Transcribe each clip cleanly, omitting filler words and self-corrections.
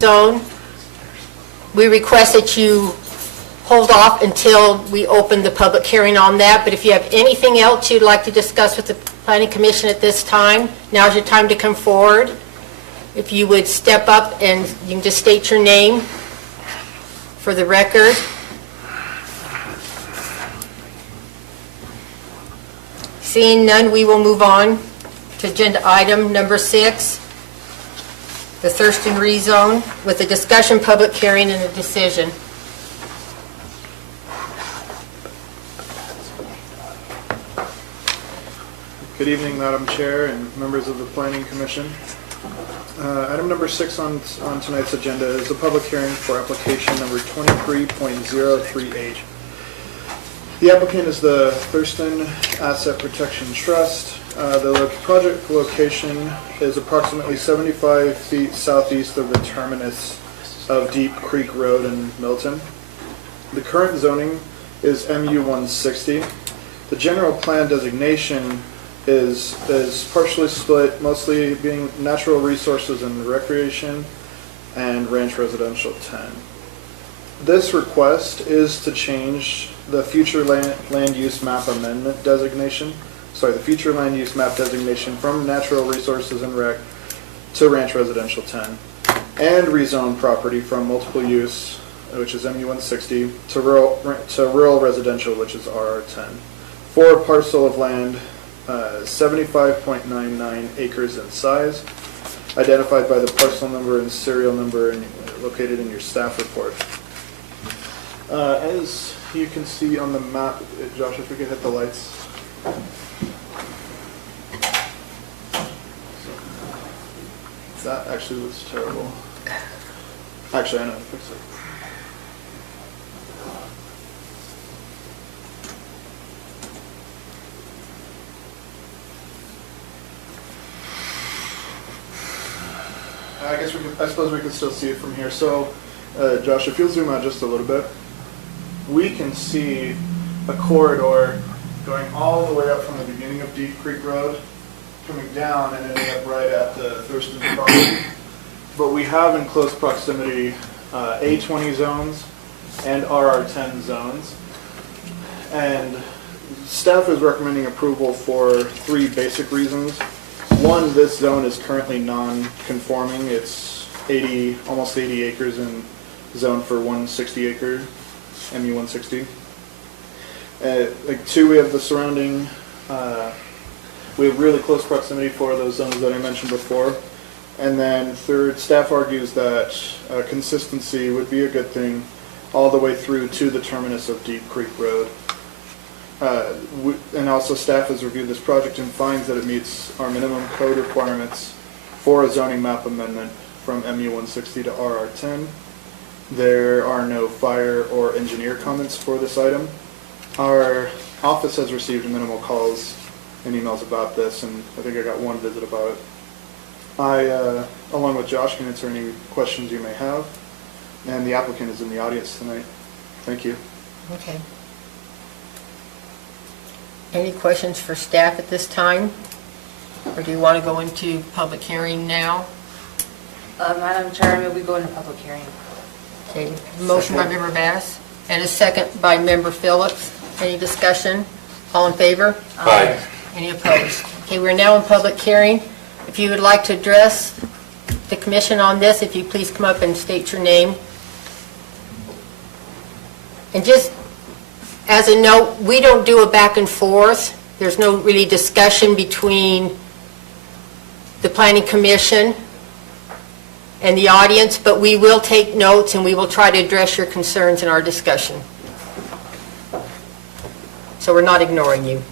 zone. We request that you hold off until we open the public hearing on that, but if you have anything else you'd like to discuss with the Planning Commission at this time, now's your time to come forward. If you would step up and you can just state your name for the record. Seeing none, we will move on to agenda item number 6, the Thurston rezone, with a discussion, public hearing, and a decision. Good evening, Madam Chair and members of the Planning Commission. Item number 6 on tonight's agenda is a public hearing for application number 23.03H. The applicant is the Thurston Asset Protection Trust. The project location is approximately 75 feet southeast of the terminus of Deep Creek Road in Milton. The current zoning is MU 160. The general plan designation is partially split, mostly being natural resources and recreation and ranch residential 10. This request is to change the future land use map amendment designation, the future land use map designation from natural resources and rec to ranch residential 10, and rezone property from multiple use, which is MU 160, to rural residential, which is RR 10, for a parcel of land 75.99 acres in size, identified by the parcel number and serial number located in your staff report. As you can see on the map, Josh, if we could hit the lights. That actually looks terrible. Actually, I know how to fix it. I suppose we can still see it from here. So, Josh, if you'll zoom out just a little bit, we can see a corridor going all the way up from the beginning of Deep Creek Road, coming down and ending up right at the Thurston property. But we have in close proximity A20 zones and RR10 zones. And staff is recommending approval for 3 basic reasons. One, this zone is currently non-conforming. It's almost 80 acres in zone for 160 acre, MU 160. 2, we have the surrounding, we have really close proximity for those zones that I mentioned before. And then 3rd, staff argues that consistency would be a good thing all the way through to the terminus of Deep Creek Road. And also staff has reviewed this project and finds that it meets our minimum code requirements for a zoning map amendment from MU 160 to RR 10. There are no fire or engineer comments for this item. Our office has received minimal calls and emails about this, and I think I got 1 visit about it. I, along with Josh, can answer any questions you may have, and the applicant is in the audience tonight. Thank you. Okay. Any questions for staff at this time? Or do you want to go into public hearing now? Madam Chair, may we go into public hearing? Okay. Motion by Member Bass and a second by Member Phillips. Any discussion? All in favor? Aye. Any opposed? Okay, we're now in public hearing. If you would like to address the commission on this, if you please come up and state your name. And just as a note, we don't do a back and forth. There's no really discussion between the Planning Commission and the audience, but we will take notes and we will try to address your concerns in our discussion. So we're not ignoring you.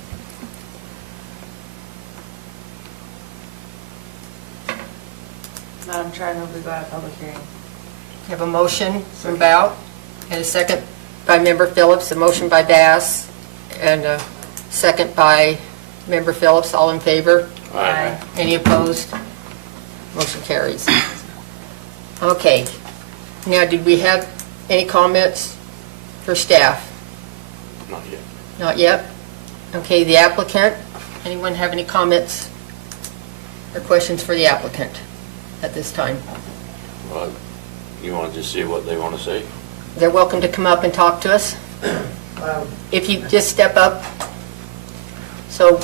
Madam Chair, may we go into public hearing? You have a motion from Bout and a second by Member Phillips, a motion by Bass and a second by Member Phillips. All in favor? Aye. Any opposed? Motion carries. Okay. Now, did we have any comments for staff? Not yet. Not yet? Okay, the applicant. Anyone have any comments or questions for the applicant at this time? Well, You want to just see what they want to say? They're welcome to come up and talk to us. If you just step up, so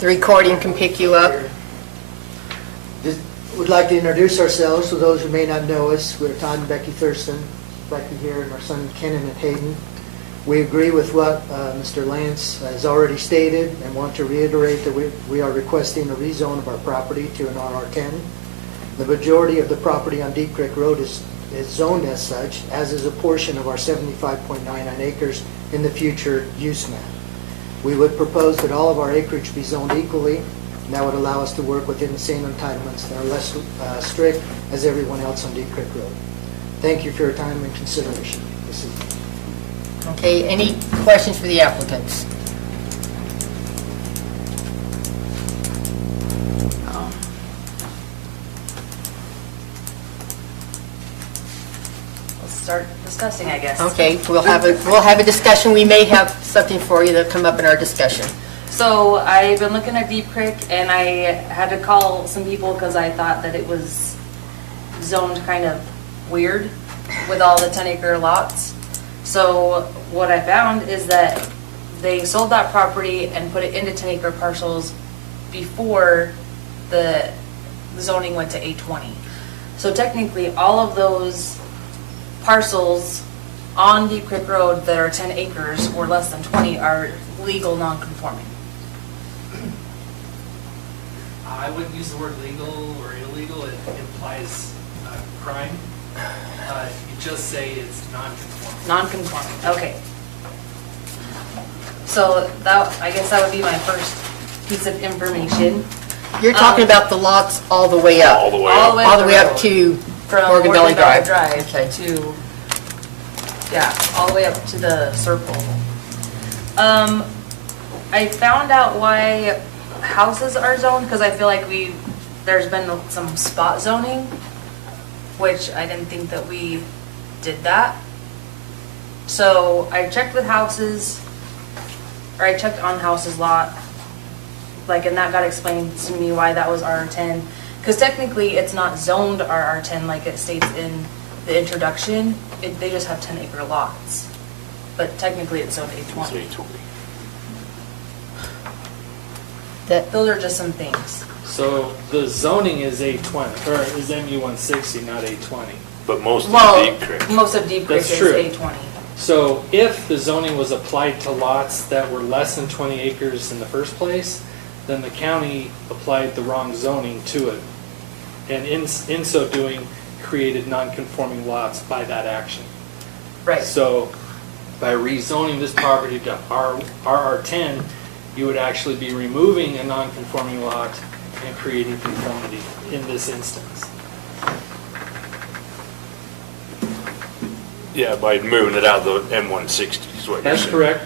the recording can pick you up. Just would like to introduce ourselves for those who may not know us. We're Todd and Becky Thurston, Becky here, and our son Kenan and Hayden. We agree with what Mr. Lance has already stated and want to reiterate that we are requesting a rezone of our property to an RR10. The majority of the property on Deep Creek Road is zoned as such, as is a portion of our 75.99 acres in the future use map. We would propose that all of our acreage be zoned equally, and that would allow us to work within the same entitlements that are less strict as everyone else on Deep Creek Road. Thank you for your time and consideration this evening. Okay, any questions for the applicants? Let's start discussing, I guess. Okay, we'll have a discussion. We may have something for you that'll come up in our discussion. So I've been looking at Deep Creek, and I had to call some people because I thought that it was zoned kind of weird with all the 10-acre lots. So what I found is that they sold that property and put it into 10-acre parcels before the zoning went to A20. So technically, all of those parcels on Deep Creek Road that are 10 acres or less than 20 are legal non-conforming. I wouldn't use the word legal or illegal. It implies crime. You just say it's non-conforming. Non-conforming, okay. So that, I guess that would be my first piece of information. You're talking about the lots all the way up? All the way All up. the way All the way up up to From Morgan Valley Drive? Drive Okay. to, yeah, all the way up to the circle. I found out why houses are zoned, because I feel like there's been some spot zoning, which I didn't think that we did that. So I checked with houses, or I checked on houses lot, and that got explained to me why that was RR10. Because technically it's not zoned RR10 like it states in the introduction. They just have 10-acre lots. But technically it's zoned A20. Those are just some things. So the zoning is A20, or is MU160, not A20. But most of Well, Deep Creek. most of Deep Creek That's is true. A20. So if the zoning was applied to lots that were less than 20 acres in the first place, then the county applied the wrong zoning to it. And in so doing, created non-conforming lots by that action. Right. So by rezoning this property to RR10, you would actually be removing a non-conforming lot and creating conformity in this instance. Yeah, by moving it out of the M160 is what you're That's saying. correct.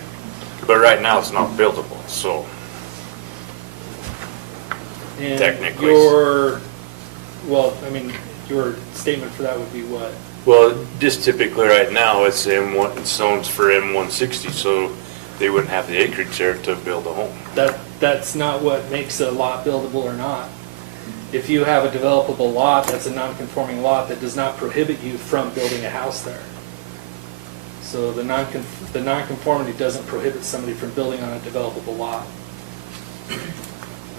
But right now it's not buildable, so And Technically. your statement for that would be what? well, just typically right now it's M1, it's zoned for M160, so they wouldn't have the acreage there to build a home. That's not what makes a lot buildable or not. If you have a developable lot, that's a non-conforming lot that does not prohibit you from building a house there. So the non-conformity doesn't prohibit somebody from building on a developable lot.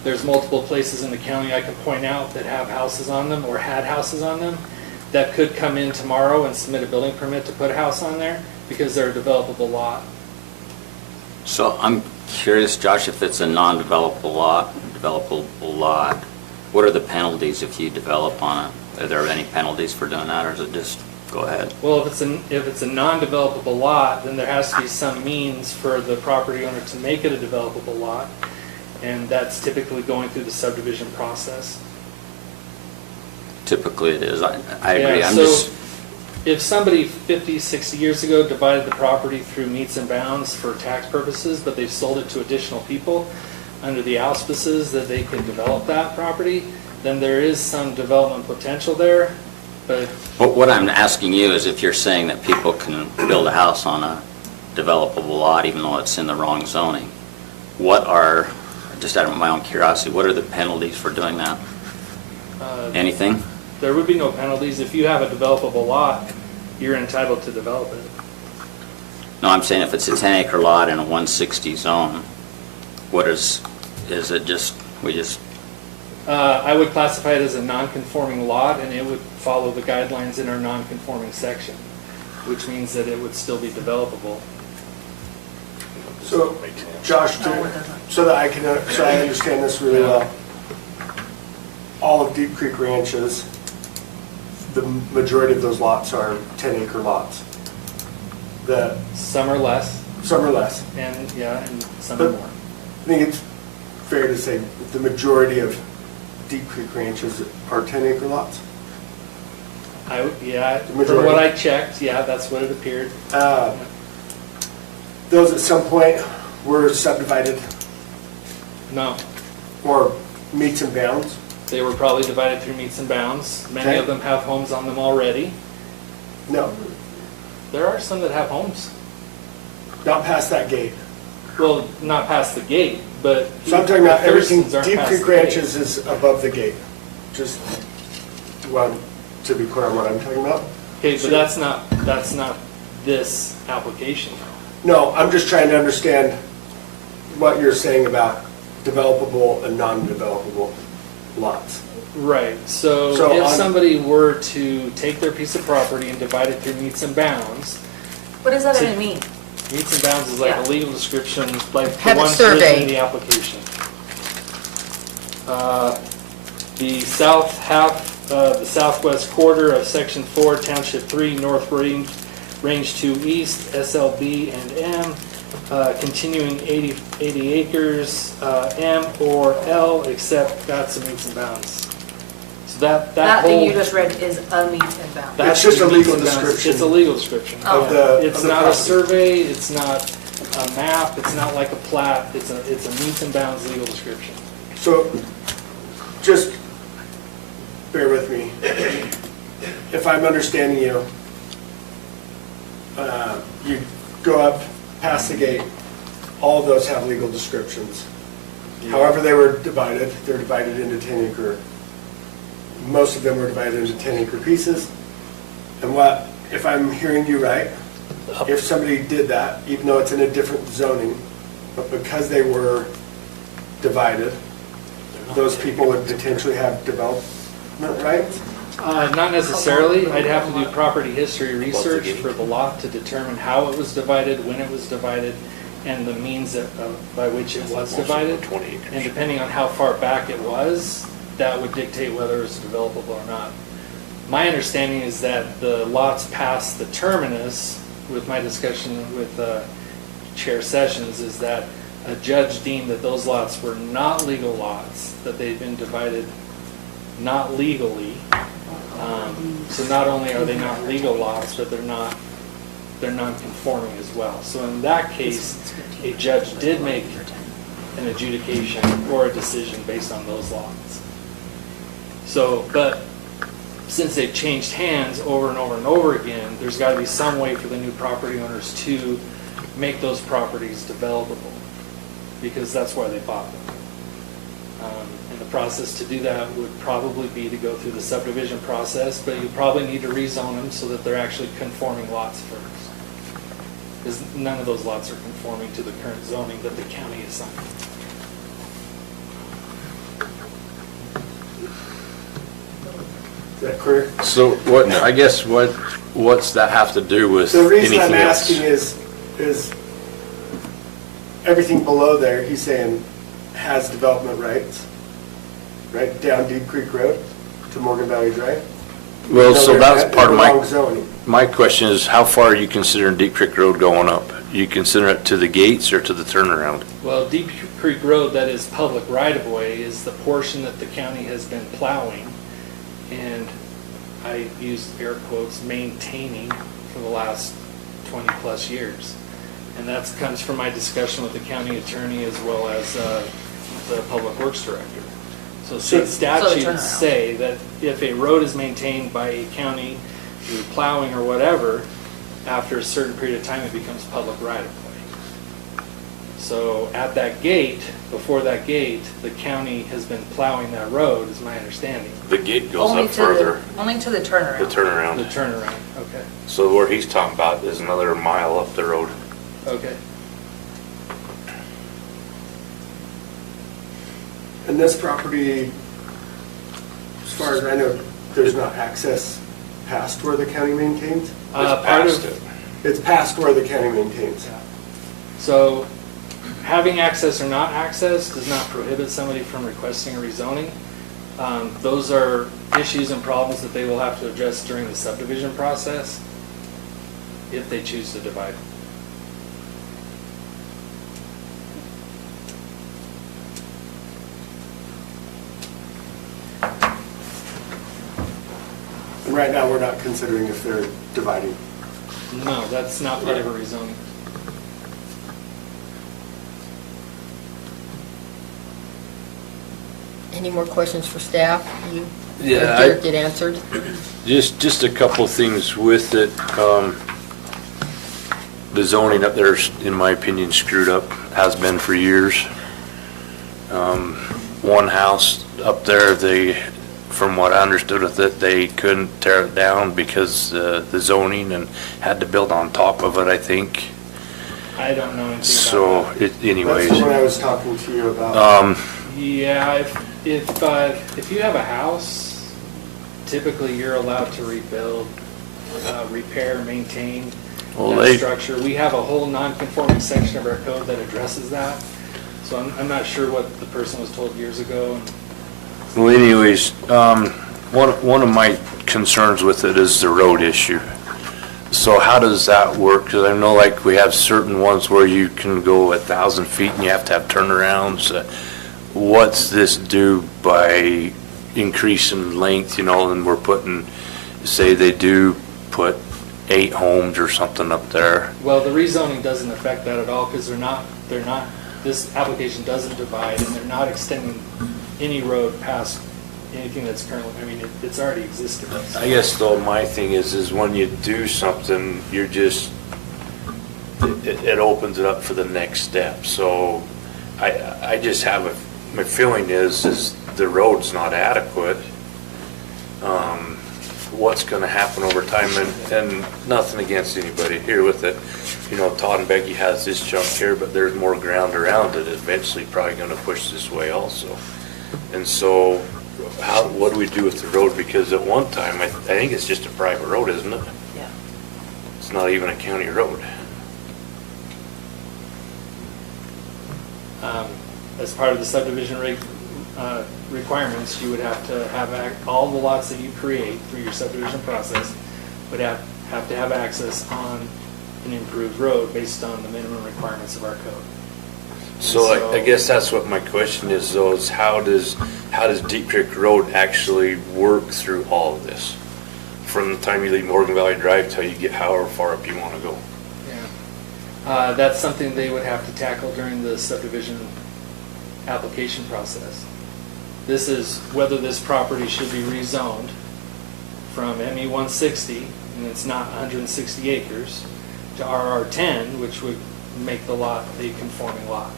There's multiple places in the county I can point out that have houses on them or had houses on them that could come in tomorrow and submit a building permit to put a house on there because they're a developable lot. So I'm curious, Josh, if it's a non-developable lot, what are the penalties if you develop on it? Are there any penalties for doing that, or is it just go ahead? Well, if it's a non-developable lot, then there has to be some means for the property owner to make it a developable lot, and that's typically going through the subdivision process. Typically it is. I agree. Yeah, I'm so just, if somebody 50, 60 years ago divided the property through meets and bounds for tax purposes, but they've sold it to additional people under the auspices that they can develop that property, then there is some development potential there, but what I'm asking you is if you're saying that people can build a house on a developable lot even though it's in the wrong zoning, what are, just out of my own curiosity, what are the penalties for doing that? Anything? There would be no penalties. If you have a developable lot, you're entitled to develop it. No, I'm saying if it's a 10-acre lot in a 160 zone, what is it just, I would classify it as a non-conforming lot, and it would follow the guidelines in our non-conforming section, which means that it would still be developable. So, Josh, so that I can, so I understand this really well, all of Deep Creek Ranches, the majority of those lots are 10-acre lots. Some are less, Some are less. and some are But- more. I think it's fair to say the majority of Deep Creek Ranches are 10-acre lots. From majority. what I checked, that's what it appeared. Those at some point were subdivided No, or meets and bounds. they were probably divided through meets and bounds. Many Okay. of them have homes on them already. No, There are some that have homes. not past that gate. Well, not past the gate, but. So I'm talking about the everything, Thurston's aren't Deep past Creek the gate. Ranches is above the gate. Just want to be clear on what I'm talking about. Okay, but that's not this application. No, I'm just trying to understand what you're saying about developable and non-developable lots. Right, so So if on- somebody were to take their piece of property and divide it through meets and bounds, What does that even mean? meets and bounds is like Yeah. a legal description, like the Have it ones written in surveyed. the application. The south half, the southwest quarter of section 4, township 3, north range 2 east, SLB and M, continuing 80 acres, M or L, except that's a meets and bounds. So that That thing whole. you just read is a meet and bound. That's It's just a meets legal and bounds. description. It's a legal description. Of the- It's of the not a property. survey, it's not a map, it's not like a plat, it's a meets and bounds legal description. So, just bear with me. If I'm understanding you, you go up past the gate, all of those have legal descriptions. However they were divided, they're divided into 10-acre. Most of them were divided into 10-acre pieces. And what, if I'm hearing you right, if somebody did that, even though it's in a different zoning, but because they were divided, those people would potentially have development rights? Not necessarily, I'd have to do property history research for the lot to determine how it was divided, when it was divided, and the means by which it was divided. 20 acres. And depending on how far back it was, that would dictate whether it's developable or not. My understanding is that the lots past the terminus, with my discussion with Chair Sessions, is that a judge deemed that those lots were not legal lots, that they'd been divided not legally. So not only are they not legal lots, but they're non-conforming as well. So in that case, a judge did make an adjudication or a decision based on those lots. So, but since they've changed hands over and over and over again, there's got to be some way for the new property owners to make those properties developable, because that's why they bought them. And the process to do that would probably be to go through the subdivision process, but you probably need to rezone them so that they're actually conforming lots first. Because none of those lots are conforming to the current zoning that the county assigned. Is that clear? So what, I guess what's that have to do with The reason I'm anything else? asking is everything below there, he's saying has development rights, right down Deep Creek Road to Morgan Valley Drive. Well, No, so they're that's in part of the wrong my, zoning. my question is, how far are you considering Deep Creek Road going up? You consider it to the gates or to the turnaround? Well, Deep Creek Road, that is public right-of-way, is the portion that the county has been plowing, and I used air quotes, maintaining for the last 20-plus years. And that comes from my discussion with the county attorney as well as the public works director. So state So the statutes turnaround. say that if a road is maintained by a county through plowing or whatever, after a certain period of time, it becomes public right-of-way. So at that gate, before that gate, the county has been plowing that road, is my understanding. The gate goes Only up to further, Only to the turnaround. the turnaround. The turnaround, okay, So where he's talking about is another mile up the road. okay. And this property, as far as I know, there's not access past where the county maintains? It's Part past of- it. It's past where the county maintains. So having access or not access does not prohibit somebody from requesting a rezoning. Those are issues and problems that they will have to address during the subdivision process if they choose to divide. And right now, we're not considering if they're dividing. No, that's not part of a rezoning. Any more questions for staff? You, Yeah, Derek get answered? Just a couple things with it. The zoning up there's, in my opinion, screwed up, has been for years. One house up there, from what I understood with it, they couldn't tear it down because the zoning and had to build on top of it, I think. I don't know anything So, about that. anyways. That's the one I was talking to you about. Yeah, if you have a house, typically you're allowed to rebuild, repair, maintain Well, that structure. We have a whole non-conforming section of our code that addresses that. So I'm not sure what the person was told years ago. Well, anyways, one of my concerns with it is the road issue. So how does that work? Because I know like we have certain ones where you can go 1,000 feet and you have to have turnarounds. What's this do by increasing length, and we're putting, say they do put 8 homes or something up there? Well, the rezoning doesn't affect that at all because this application doesn't divide and they're not extending any road past anything that's currently, it's already existed. I guess though, my thing is when you do something, you're just, it opens it up for the next step. So I just have my feeling is the road's not adequate. What's gonna happen over time, and nothing against anybody here with it. Todd and Becky has this junk here, but there's more ground around it, eventually probably gonna push this way also. And so, what do we do with the road? Because at one time, I think it's just a private road, isn't it? Yeah. It's not even a county road. As part of the subdivision requirements, you would have to have all the lots that you create through your subdivision process would have to have access on an improved road based on the minimum requirements of our code. So I guess that's what my question is though, is how does Deep Creek Road actually work through all of this? From the time you leave Morgan Valley Drive till you get however far up you wanna go? Yeah. That's something they would have to tackle during the subdivision application process. This is whether this property should be rezoned from ME 160, and it's not 160 acres, to RR 10, which would make the lot a conforming lot.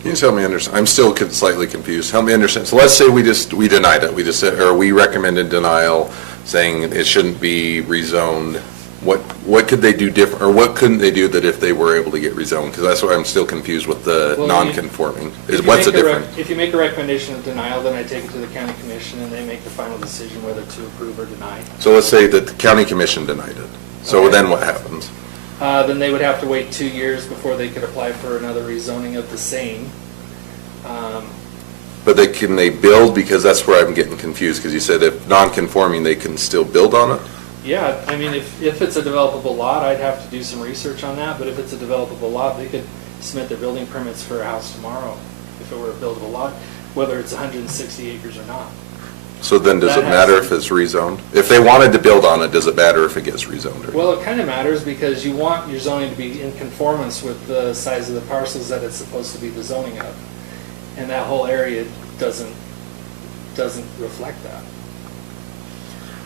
Can you just help me understand? I'm still slightly confused. Help me understand. So let's say we denied it. We just said, or we recommended denial, saying it shouldn't be rezoned. What could they do different, or what couldn't they do that if they were able to get rezoned? Because that's why I'm still confused with the Well, non-conforming. If you What's the make a difference? If you make a recommendation of denial, then I take it to the county commission and they make the final decision whether to approve or deny. So let's say that the county commission denied it. So Okay. then what happens? Then they would have to wait 2 years before they could apply for another rezoning of the same. But can they build? Because that's where I'm getting confused, because you said if non-conforming, they can still build on it? Yeah, if it's a developable lot, I'd have to do some research on that, but if it's a developable lot, they could submit their building permits for a house tomorrow, if it were a buildable lot, whether it's 160 acres or not. So then does That it matter has- if it's rezoned? If they wanted to build on it, does it matter if it gets rezoned? Well, it kind of matters because you want your zoning to be in conformance with the size of the parcels that it's supposed to be the zoning of. And that whole area doesn't reflect that.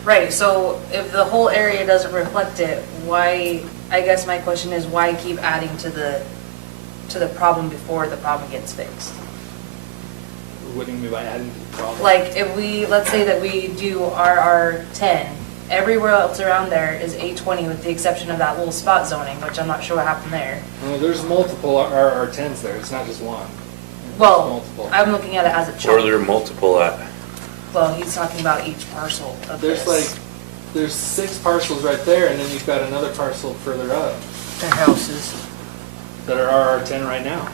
Right, so if the whole area doesn't reflect it, why, I guess my question is why keep adding to the problem before the problem gets fixed? What do you mean by adding to the problem? Like, if we, let's say that we do RR 10, everywhere else around there is A20 with the exception of that little spot zoning, which I'm not sure what happened there. Well, there's multiple RR10s there, it's not just one. Well, Multiple. I'm looking at it as a Where are chunk. there multiple at? Well, he's talking about each parcel of this. There's 6 parcels right there, and then you've got another parcel further up The houses. that are RR10 right now.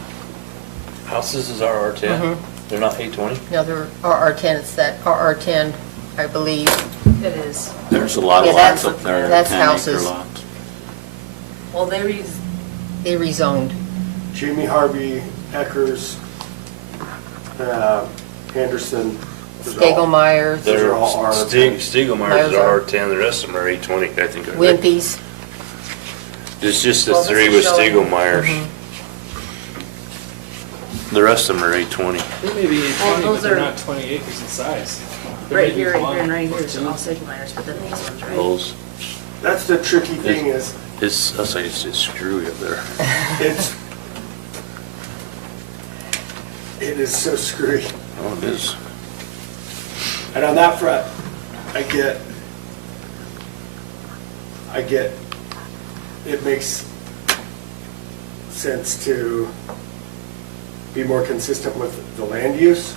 Houses is RR10? Mhm. They're not A20? No, they're RR10, it's that RR10, I believe. It is. There's a lot Yeah, of lots that's- up there, that's 10-acre houses. lots. Well, They rezoned. Jamie Harvey, Eckers, Anderson. those are all- Stegelmeyer's, Those They're are all R10. Stiegelmeyer's Those are- R10, the rest of them are A20, I think. aren't they? Wimpy's. It's just the Well, this 3 is with showing- Stiegelmeyer's. The rest of them are A20. They may be 820, those but they're are- not 20 acres in size. There may right be here, right one here, and right or here is two. all Sigmeyers, but then these ones, right? Those, That's the tricky thing is, I'll say it's screwy up there. it is so screwy. Oh, it is. And on that front, I get, it makes sense to be more consistent with the land use,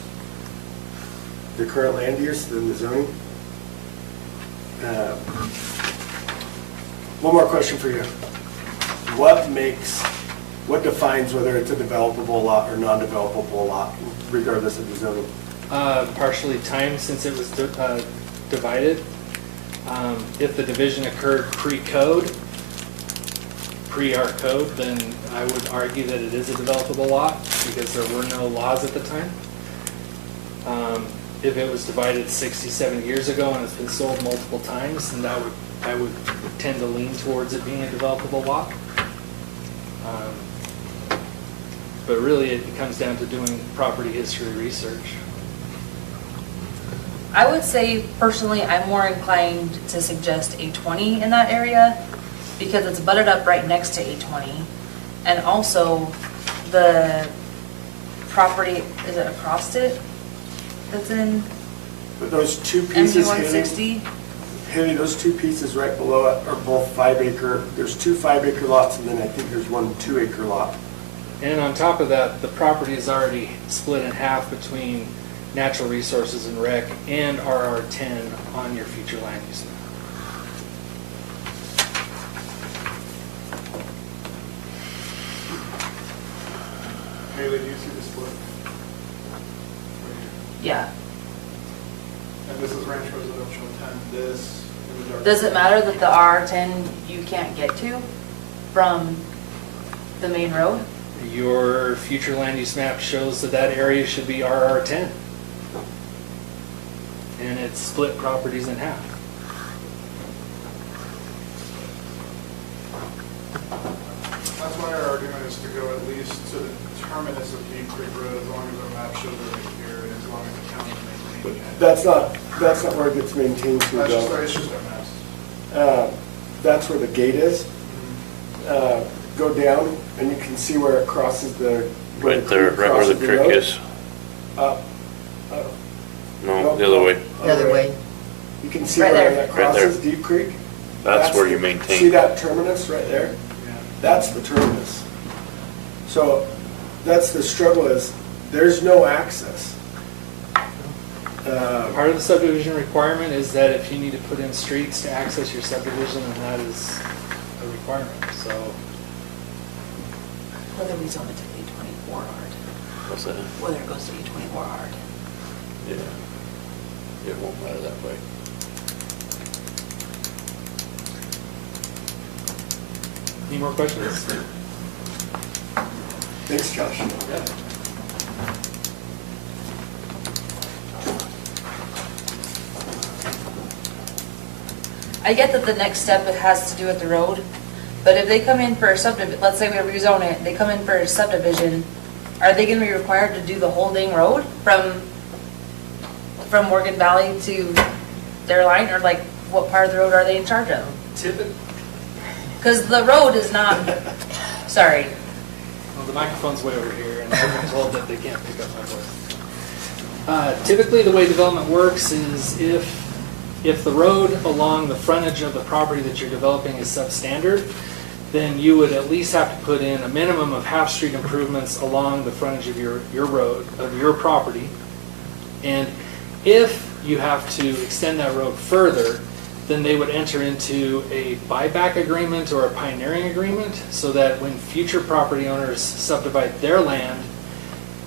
the current land use than the zoning. One more question for you. What defines whether it's a developable lot or non-developable lot, regardless of the zoning? Partially timed since it was divided. If the division occurred pre-code, pre-art code, then I would argue that it is a developable lot because there were no laws at the time. If it was divided 67 years ago and it's been sold multiple times, then I would tend to lean towards it being a developable lot. But really, it comes down to doing property history research. I would say personally, I'm more inclined to suggest A20 in that area because it's butted up right next to A20. And also, the property, is it across it? That's in But those two MD pieces, 160? Haley, those two pieces right below it are both 5 acre. There's 2 5-acre lots, and then I think there's 1 2-acre lot. And on top of that, the property is already split in half between natural resources and rec and RR10 on your future land use map. Haley, do you see the split? Yeah. And this is ranch residential 10, this. Does it matter that the R10 you can't get to from the main road? Your future land use map shows that that area should be RR10. And it's split properties in half. That's why our argument is to go at least to the terminus of Deep Creek Road, as long as our map shows it right here, and as long as the county is maintaining it. That's not where it gets maintained to, That's just, though. it's just our maps. That's where the gate is. Go down, and you can see where it crosses the. Right there, right where the crosses creek road. is. Up. No, the other way. The other way. You can see Right where there. that Right there. crosses Deep Creek? That's where you See maintain. that terminus right there? Yeah. That's the terminus. So that's the struggle is, there's no access. Part of the subdivision requirement is that if you need to put in streets to access your subdivision, then that is a requirement, so. Whether we zone it to A24 hard, What's that? whether it goes to A24 hard. Yeah. It won't matter that way. Any more questions? Thanks, Josh. I get that the next step it has to do with the road, but if they come in for a subdivision, let's say we rezone it, they come in for a subdivision, are they gonna be required to do the whole dang road from Morgan Valley to their line, or like what part of the road are they in charge of? Typically, Because the road is not, sorry, well, the microphone's way over here, and I've been told that they can't pick up my voice. Typically, the way development works is if the road along the frontage of the property that you're developing is substandard, then you would at least have to put in a minimum of half-street improvements along the frontage of your road, of your property. And if you have to extend that road further, then they would enter into a buyback agreement or a pioneering agreement so that when future property owners subdivide their land,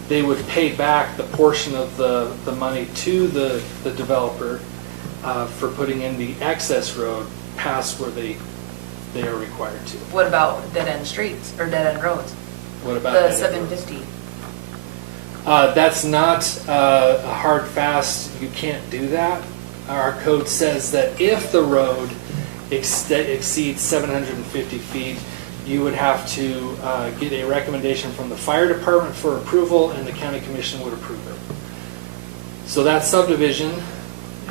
they would pay back the portion of the money to the developer for putting in the access road past where they are required to. what about dead-end streets or dead-end roads? What about The that? 750? That's not a hard, fast, you can't do that. Our code says that if the road exceeds 750 feet, you would have to get a recommendation from the fire department for approval, and the county commission would approve it. So that subdivision,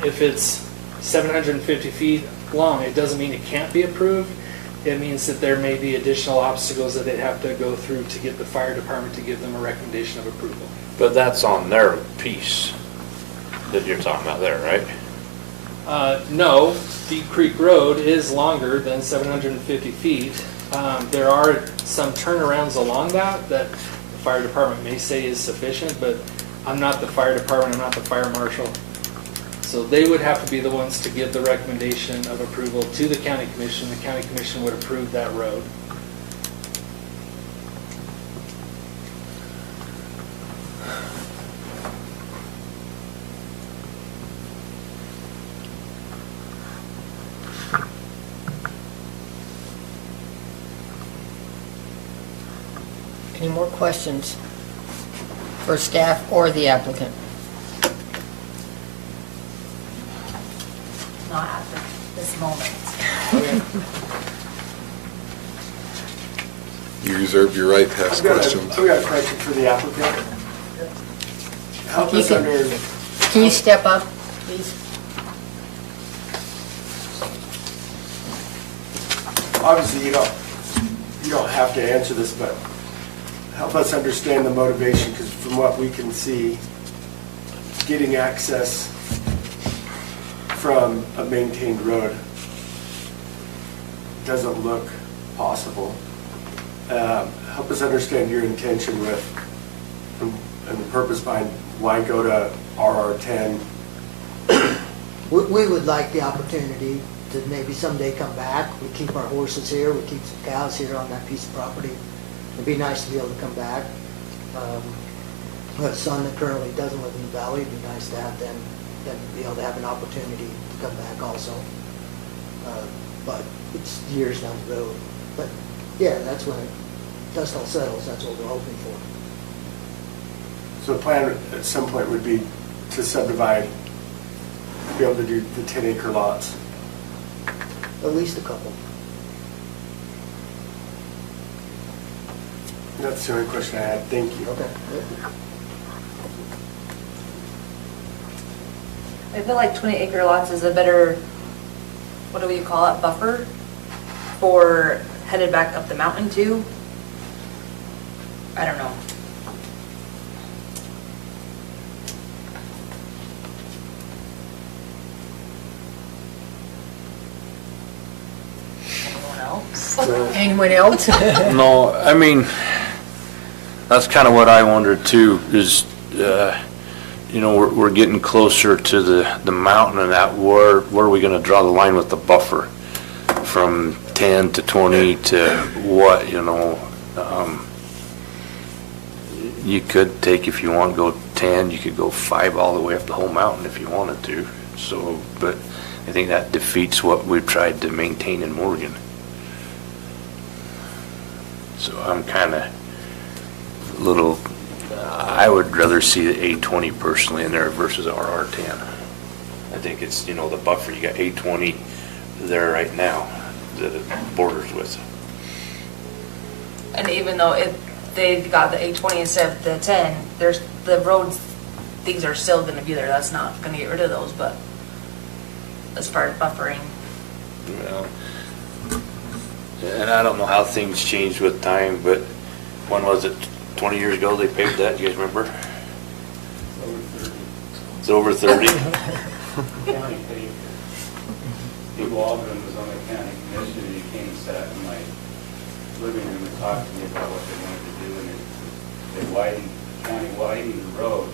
if it's 750 feet long, it doesn't mean it can't be approved. It means that there may be additional obstacles that they'd have to go through to get the fire department to give them a recommendation of approval. But that's on their piece that you're talking about there, right? No, Deep Creek Road is longer than 750 feet. There are some turnarounds along that the fire department may say is sufficient, but I'm not the fire department, I'm not the fire marshal. So they would have to be the ones to give the recommendation of approval to the county commission. The county commission would approve that road. Any more questions for staff or the applicant? Not at this moment. You reserve your right to ask questions. I've got a question for the applicant. Help You us can- under, Can you step up, please? obviously, you don't have to answer this, but help us understand the motivation, because from what we can see, getting access from a maintained road doesn't look possible. Help us understand your intention with, and the purpose behind why go to RR10. We would like the opportunity to maybe someday come back. We keep our horses here, we keep some cows here on that piece of property. It'd be nice to be able to come back. I have a son that currently doesn't live in the valley. It'd be nice to have them be able to have an opportunity to come back also. But it's years down the road. But yeah, that's when dust all settles, that's what we're hoping for. So the plan at some point would be to subdivide, be able to do the 10-acre lots. At least a couple. That's the only question I had. Thank you. Okay. I feel like 20-acre lots is a better, what do we call it, buffer for headed back up the mountain too. I don't know. Anyone else? Anyone else? No, I mean, that's kind of what I wondered too, is, you know, we're getting closer to the mountain and that, where are we gonna draw the line with the buffer? From 10 to 20 to what, you know? You could take, if you want, go 10, you could go 5 all the way up the whole mountain if you wanted to. So, but I think that defeats what we've tried to maintain in Morgan. So I'm kind of a little, I would rather see the A20 personally in there versus RR10. I think it's, you know, the buffer, you got A20 there right now that it borders with. And even though they got the 820 instead of the 10, there's the roads, things are still gonna be there. That's not gonna get rid of those, but as far as buffering. Well, and I don't know how things changed with time, but when was it, 20 years ago they paved that, you guys remember? It's over 30. County paid. Steve Waldron was on the county commission, and he came and sat in my living room and talked to me about what they wanted to do, and they widened, county widened the road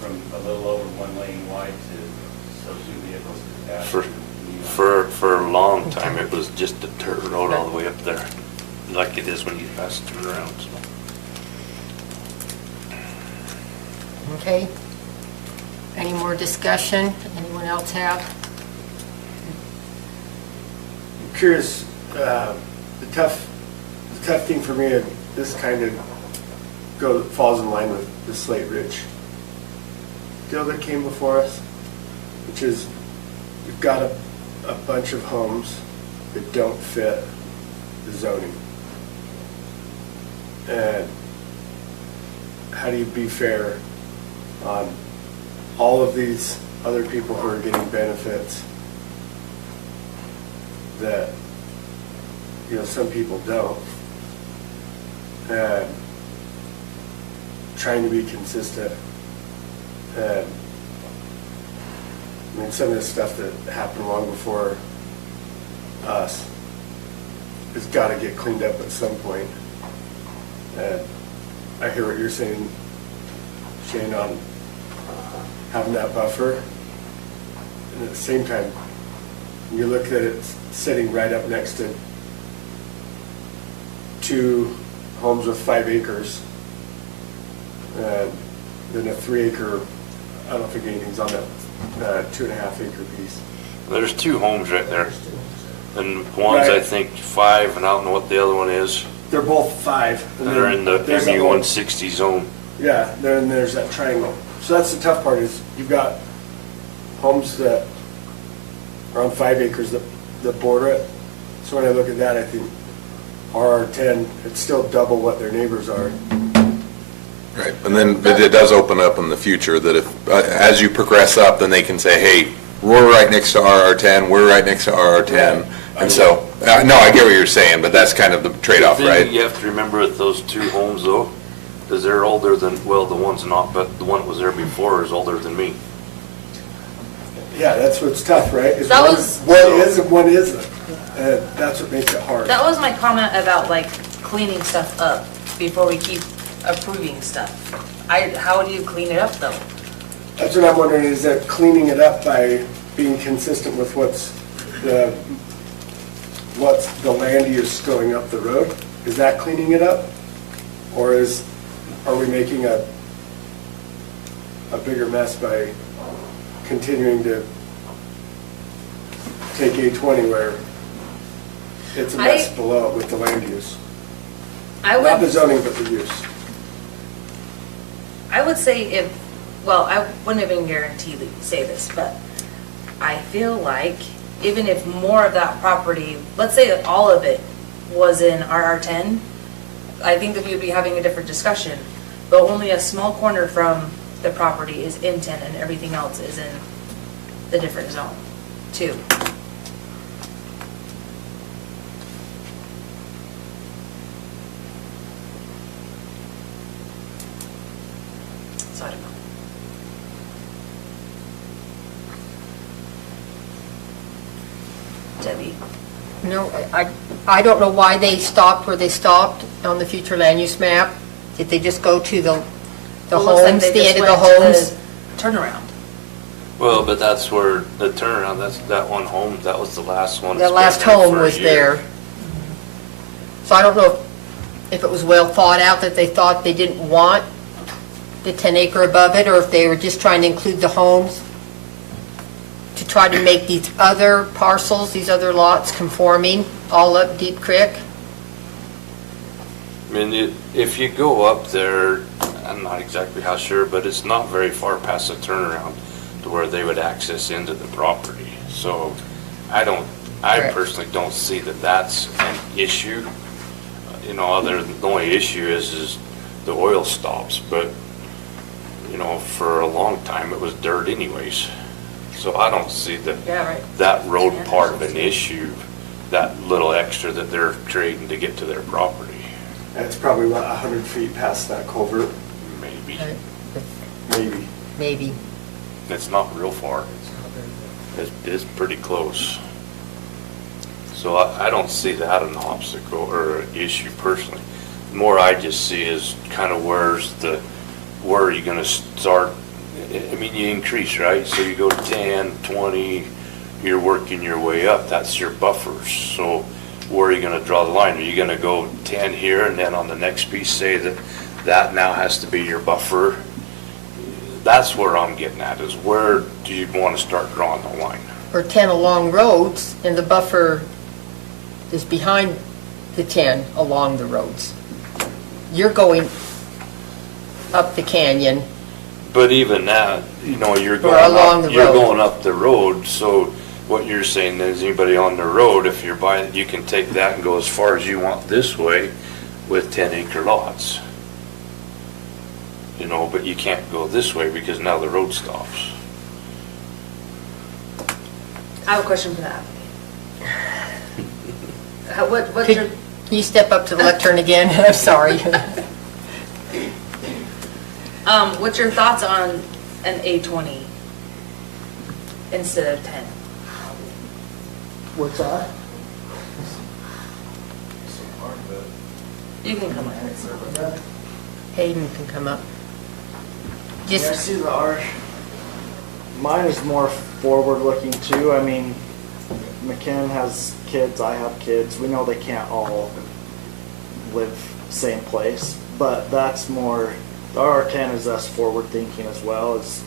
from a little over 1 lane wide to so 2 vehicles could pass. For a long time, it was just a dirt road all the way up there, like it is when you pass the turnaround, so. Okay. Any more discussion? Anyone else have? I'm curious, the tough thing for me, and this kind of falls in line with the Slate Ridge deal that came before us, which is we've got a bunch of homes that don't fit the zoning. And how do you be fair on all of these other people who are getting benefits that, you know, some people don't, and trying to be consistent. And I mean, some of the stuff that happened long before us has got to get cleaned up at some point. And I hear what you're saying, Shane, on having that buffer. And at the same time, when you look at it sitting right up next to 2 homes with 5 acres, and then a 3 acre, I don't think anything's on that 2.5 acre piece. There's 2 homes right there, and one's, I think, 5, and I don't know what the other one is. They're both 5. and They're then in the there's that MU little- 160 zone. Yeah, then there's that triangle. So that's the tough part, is you've got homes that are on 5 acres that border it. So when I look at that, I think RR10, it's still double what their neighbors are. Right, and then it does open up in the future that if, as you progress up, then they can say, hey, we're right next to RR10, we're right next to RR10. And so, no, I get what you're saying, but that's kind of the trade-off, The thing right? You have to remember with those 2 homes though, because they're older than, well, the one's not, but the one that was there before is older than me. Yeah, that's what's tough, right? Is That one- was- One is and one isn't. And that's what makes it hard. That was my comment about like cleaning stuff up before we keep approving stuff. How do you clean it up though? That's what I'm wondering, is that cleaning it up by being consistent with what's the land use going up the road? Is that cleaning it up? Or are we making a bigger mess by continuing to take A20 where it's a mess below with the land use? Not the zoning, but the use. I would say well, I wouldn't even guarantee that say this, but I feel like even if more of that property, let's say that all of it was in RR10, I think that we would be having a different discussion. But only a small corner from the property is in 10 and everything else is in the different zone too. So I don't know. Debbie? No, I don't know why they stopped where they stopped on the future land use map. Did they just go to the It looks like homes, they the just end of the went to homes? Turnaround. Well, but that's where the turnaround, that one home, that was the last one. The that's been last there home for a was year. there. So I don't know if it was well thought out that they thought they didn't want the 10 acre above it, or if they were just trying to include the homes to try to make these other parcels, these other lots conforming, all up Deep Creek. I mean, if you go up there, I'm not exactly how sure, but it's not very far past the turnaround to where they would access into the property. So I Correct. personally don't see that that's an issue. You know, the only issue is the oil stops, but, you know, for a long time it was dirt anyways. So I don't see Yeah, right. that road part of an issue, that little extra that they're trading to get to their property, It's probably about 100 feet past that culvert, maybe. maybe. Maybe. It's not real far. It's pretty close. So I don't see that an obstacle or an issue personally. The more I just see is kind of where are you gonna start? I mean, you increase, right? So you go to 10, 20, you're working your way up. That's your buffers. So where are you gonna draw the line? Are you gonna go 10 here and then on the next piece say that now has to be your buffer? That's where I'm getting at, is where do you want to start drawing the line? Or 10 along roads, and the buffer is behind the 10 along the roads. You're going up the canyon. But even that, you're Or along the road. going up the road, so what you're saying is anybody on the road, if you're buying, you can take that and go as far as you want this way with 10-acre lots. But you can't go this way because now the road stops. I have a question for that. What's Could your, you step up to the lectern again? I'm sorry. what's your thoughts on an A20 instead of 10? What's that? You can come up. Hayden can come up. Yeah, I Just, see the arch. Mine is more forward-looking too. I mean, McKinnon has kids, I have kids. We know they can't all live same place, but that's more, the R10 is us forward-thinking as well, as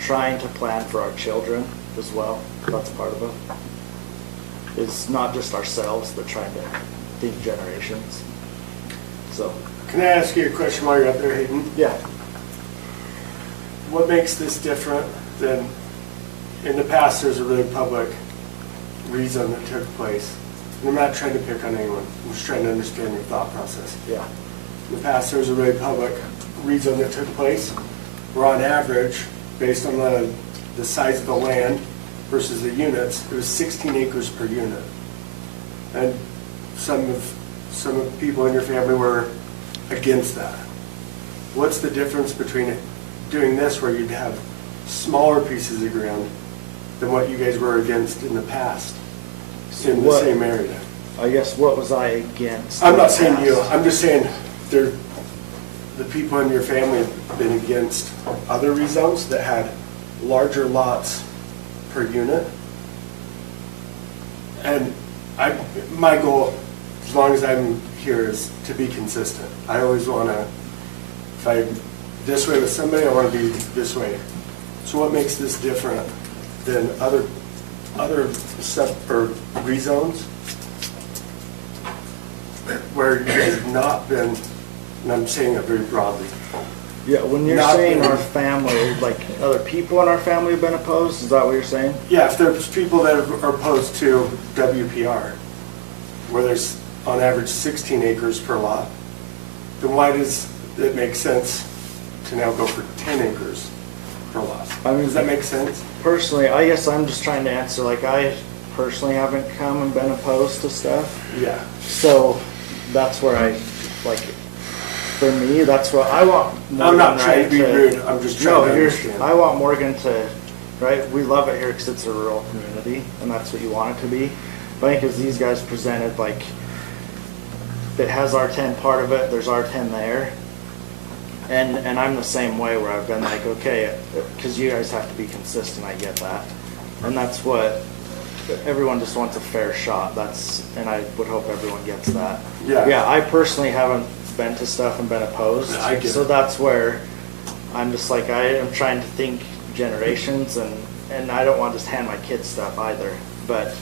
trying to plan for our children as well. That's part of it. It's not just ourselves, but trying to think generations. So, Can I ask you a question while you're up there, Hayden? yeah. What makes this different than, in the past, there's a really public rezone that took place. And I'm not trying to pick on anyone, I'm just trying to understand your thought process. Yeah. In the past, there was a really public rezone that took place, where on average, based on the size of the land versus the units, it was 16 acres per unit. And some of the people in your family were against that. What's the difference between doing this, where you'd have smaller pieces of ground, than what you guys were against in the past in the What- same area? I guess what was I against? I'm in not the saying you, past? I'm just saying the people in your family have been against other rezones that had larger lots per unit. And my goal, as long as I'm here, is to be consistent. I always want to, if I'm this way with somebody, I want to be this way. So what makes this different than other rezones where you guys have not been, and I'm saying it very broadly, Yeah, when you're Not saying been- our family, like other people in our family have been opposed, is that what you're saying? yeah, if there's people that are opposed to WPR, where there's on average 16 acres per lot, then why does it make sense to now go for 10 acres per lot? I mean- Does that make sense? Personally, I guess I'm just trying to answer, like I personally haven't come and been opposed to stuff. Yeah. So that's where for me, that's what I want. I'm not Morgan, trying to be right, rude, I'm just trying to No, understand. I want Morgan to, right, we love it here because it's a rural community and that's what you want it to be. But I think as these guys presented, like, it has R10 part of it, there's R10 there. And I'm the same way where I've been like, okay, because you guys have to be consistent, I get that. And that's what, everyone just wants a fair shot, and I would hope everyone gets that. Yeah. Yeah, I personally haven't been to stuff and been opposed. I get So it. that's where I'm just like, I am trying to think generations and I don't want to just hand my kids stuff either. But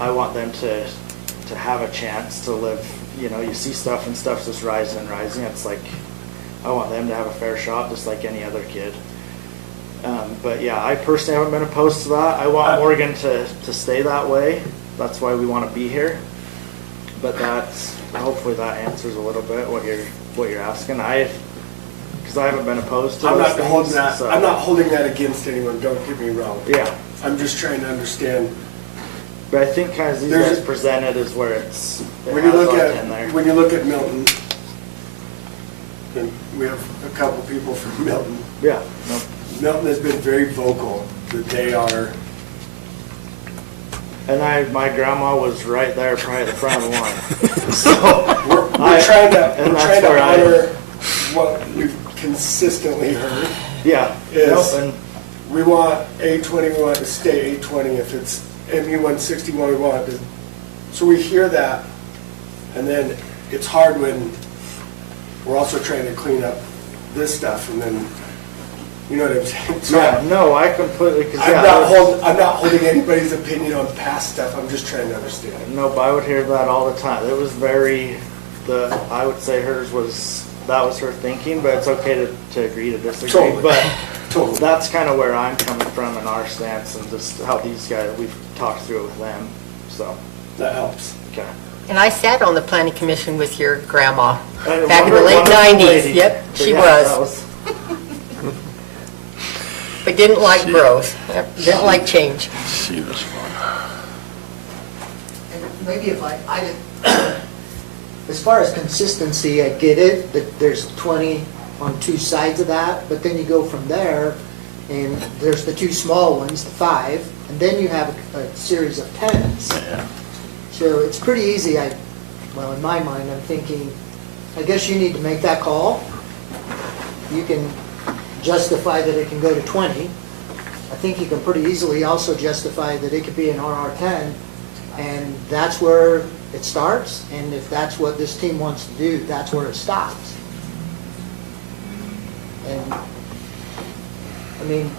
I want them to have a chance to live, you see stuff and stuff's just rising and rising. It's like, I want them to have a fair shot just like any other kid. But yeah, I personally haven't been opposed to that. I want Morgan to stay that way. That's why we want to be here. But hopefully that answers a little bit what you're asking. Because because I haven't been opposed to I'm those not things. holding that, so- I'm not holding that against anyone, don't get me wrong. Yeah, I'm just trying to understand, but I think kind of these There's- guys presented is where it when you has look R10 there. at, when you look at Milton, and we have a couple people from Milton, Yeah, no, Milton has been very vocal that they are, and my grandma was right there, probably at the front of the line. So, we're trying to, and we're that's trying to where honor what we've consistently heard. yeah, Is- nope, and We want A20, we want it to stay A20. If it's MU 161, we want it to, so we hear that, and then it's hard when we're also trying to clean up this stuff, and then, you know what I'm saying? So yeah, no, I completely, because I'm not holding anybody's opinion on past stuff, I'm just trying to understand. nope, I would hear that all the time. It was very, I would say hers was, that was her thinking, but it's okay to agree to disagree. Totally. But Totally. that's kind of where I'm coming from in our stance and just how these guys, we've talked through it with them, so, That helps. okay. And I sat on the planning commission with your grandma And back in the late wonderful 90s. lady. Yep, But she yeah, that was. But didn't like growth, Yep, didn't like change. She was fun. And maybe if as far as consistency, I get it, that there's 20 on two sides of that, but then you go from there, and there's the two small ones, the 5, and then you have a series of 10s. Yeah. So it's pretty easy, well, in my mind, I'm thinking, I guess you need to make that call. You can justify that it can go to 20. I think you can pretty easily also justify that it could be an RR10, and that's where it starts, and if that's what this team wants to do, that's where it stops. And, I mean,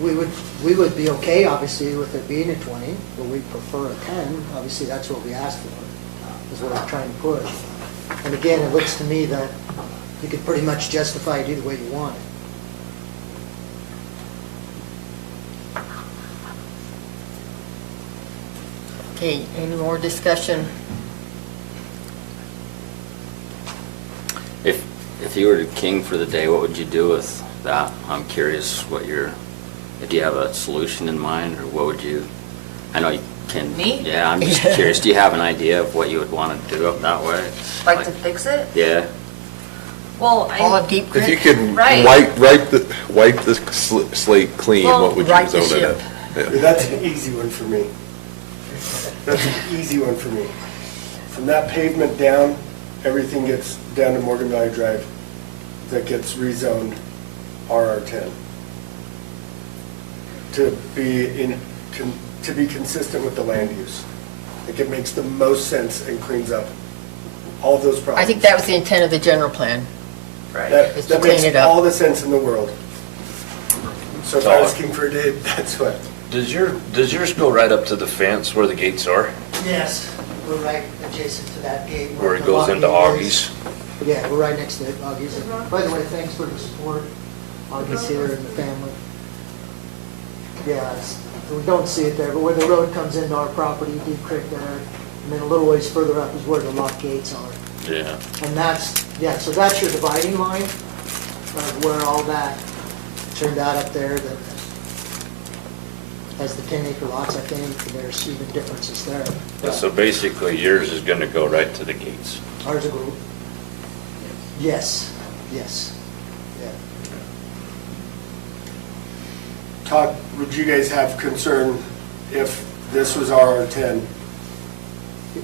we would be okay, obviously, with it being a 20, but we prefer a 10. Obviously, that's what we asked for, is what I'm trying to push. And again, it looks to me that you could pretty much justify it either way you want it. Okay, any more discussion? If you were king for the day, what would you do with that? I'm curious what do you have a solution in mind, or what would you, I know you can. Me? Yeah, I'm just curious, do you have an idea of what you would want to do up that way? Like to fix it? Yeah, Well, All I, of Deep If you Creek? could Right. wipe the slate clean, Well, what would you right the zone it ship. at? Yeah, that's an easy one for me. That's an easy one for me. From that pavement down, everything gets down to Morgan Valley Drive, that gets rezoned RR10. To be consistent with the land use. I think it makes the most sense and cleans up all those problems. I think that was the intent of the general plan. That, is to that clean makes it up. all the sense in the world. So if I was king for a day, that's what. Does yours go right up to the fence where the gates are? Yes, we're right adjacent to that gate. Where it the goes into logging is. Augie's? Yeah, we're right next to it, Augie's. And by the way, thanks for the support, Augie's here and the family. Yeah, we don't see it there, but where the road comes into our property, Deep Creek there, and then a little ways further up is where the lock gates are. Yeah. And so that's your dividing line of where all that turned out up there that has the 10-acre lots, I think, and there's even differences there. And so basically yours is gonna go right to the gates. Ours will go, yes, yeah. Todd, would you guys have concern if this was RR10,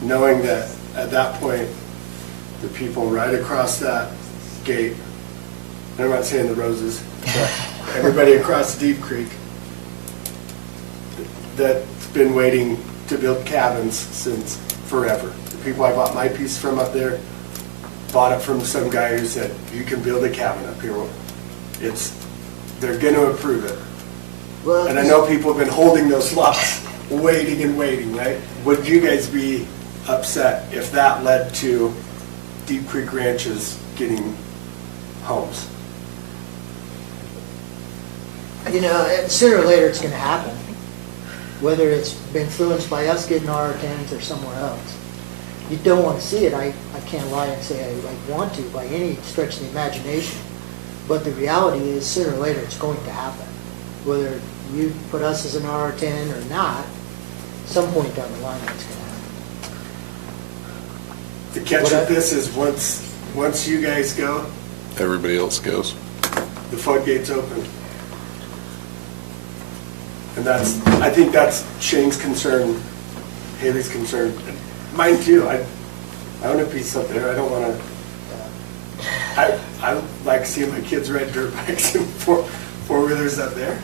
knowing that at that point, the people right across that gate, and I'm not saying the Roses, but everybody across Deep Creek, that's been waiting to build cabins since forever. The people I bought my piece from up there bought it from some guy who said, you can build a cabin up here. They're gonna approve it. Well, And I know people have been holding those lots, waiting and waiting, right? Would you guys be upset if that led to Deep Creek Ranches getting homes? Sooner or later, it's going to happen, whether it's been influenced by us getting our 10s or somewhere else. you don't want to see it. I can't lie and say I want to by any stretch of the imagination. But the reality is, sooner or later, it's going to happen. Whether you put us as an R10 or not, some point down the line, it's going to happen. The catch with this is once you guys go, Everybody else goes. the floodgates open. And I think that's Shane's concern, Haley's concern, mine too. I own a piece up there. I don't want to, I like seeing my kids ride dirt bikes and four-wheelers up there.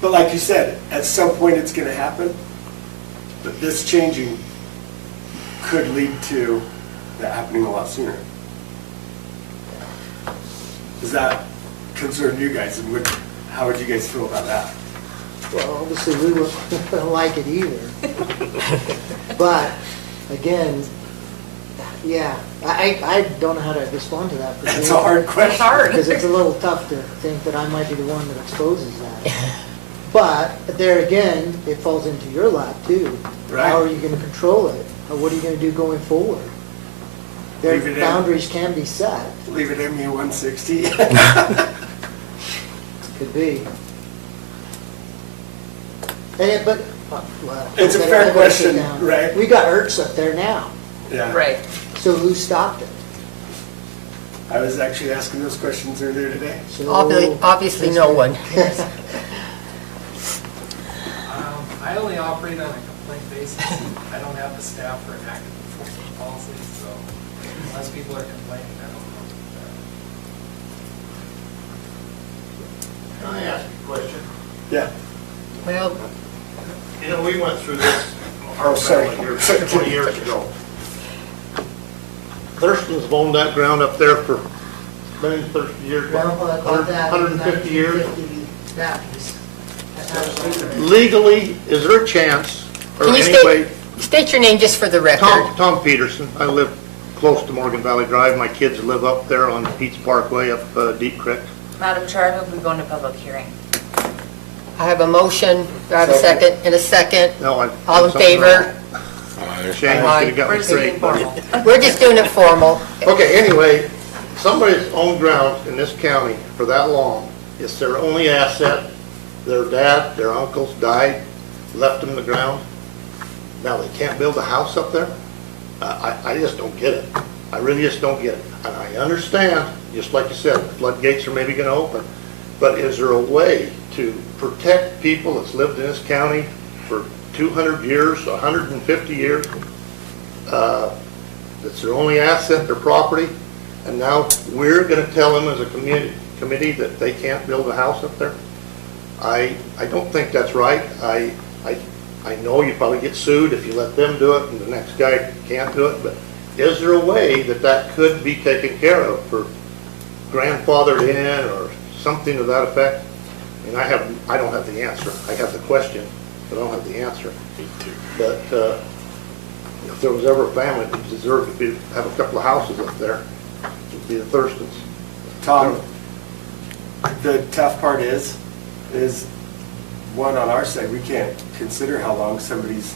But like you said, at some point it's going to happen. But this changing could lead to that happening a lot sooner. Does that concern you guys, and how would you guys feel about that? Well, obviously, we wouldn't like it either. But, again, yeah, I don't know how to respond to that. That's a hard question. It's hard. Because it's a little tough to think that I might be the one that exposes that. But, there again, it falls into your lap, too. Right. How are you going to control it? Or what are you going to do going forward? Their Leave it in. boundaries can be set. Leave it in me 160. Could be. But, well. It's a I fair better sit question, down. right? We got Ertz up there now, Yeah. Right. so who stopped it? I was actually asking those questions earlier today. So- Obviously, no one. I only operate on a complaint basis. I don't have the staff for an active enforcement policy, so unless people are complaining, I don't know. Can I ask a question? Yeah. Well, You know, we went through this, Oh, our sorry. family here 20 years ago. Thurston's owned that ground up there for many 30 years, Grandpa bought that in 150 years. 1950, that piece. That's Legally, is there a chance, or can you any way? state your name just for the record? Tom Peterson, I live close to Morgan Valley Drive. My kids live up there on Pete's Parkway up Deep Creek. Madam Chair, I move we go into public hearing. I have a motion, do I have a second, and a second? No, All in favor? Shane, you Aye. could've got We're me just being straight. buddy. formal. We're just doing it formal. Okay, anyway, somebody's owned ground in this county for that long, it's their only asset, their dad, their uncles died, left them the ground, now they can't build a house up there? I just don't get it. I really just don't get it. And I understand, just like you said, floodgates are maybe gonna open, but is there a way to protect people that's lived in this county for 200 years, 150 years? That's their only asset, their property, and now we're gonna tell them as a committee that they can't build a house up there? I don't think that's right. I know you probably get sued if you let them do it and the next guy can't do it, but is there a way that that could be taken care of for grandfathered in or something to that effect? And I don't have the answer. I have the question, but I don't have the answer. But if there was ever a family that deserved to have a couple of houses up there, it'd be the Thurstons. Tom, the tough part is one on our side, we can't consider how long somebody's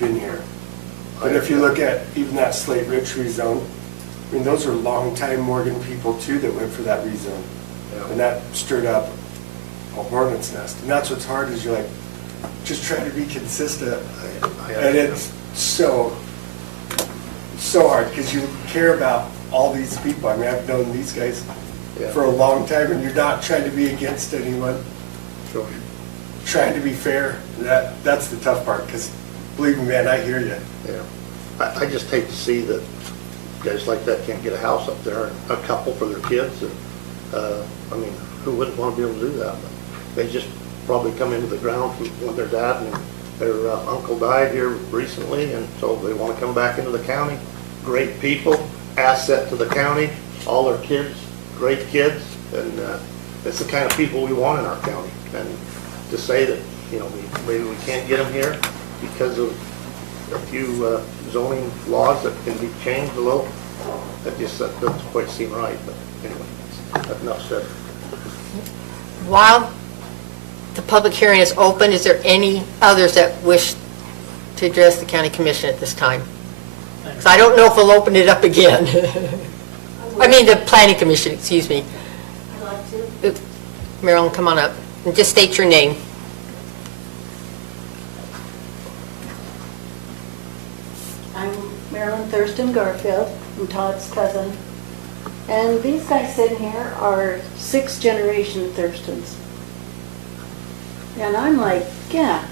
been here. But if you look at even that Slate Ridge rezone, I mean, those are longtime Morgan people too that went for that rezone. Yeah. And that stirred up a hornet's nest. And that's what's hard is you're like, just trying to be consistent. And it's so hard because you care about all these people. I mean, I've known these guys Yeah. for a long time and you're not trying to be against anyone, Sure. trying to be fair. That's the tough part because believe me, man, I hear you. Yeah. I just hate to see that guys like that can't get a house up there, and a couple for their kids. And I mean, who wouldn't want to be able to do that? But they just probably come into the ground from when their dad and their uncle died here recently, and so they want to come back into the county. Great people, asset to the county, all their kids, great kids, and it's the kind of people we want in our county. And to say that, you know, maybe we can't get them here because of a few zoning laws that can be changed a little, that doesn't quite seem right. But anyway, that's enough said. While the public hearing is open, is there any others that wish to address the county commission at this time? Because I don't know if we'll open it up again. I mean, the planning commission, excuse me. I'd like to. Marilyn, come on up and just state your name. I'm Marilyn Thurston Garfield. I'm Todd's cousin. And these guys sitting here are 6th generation Thurstons. And I'm like, yeah,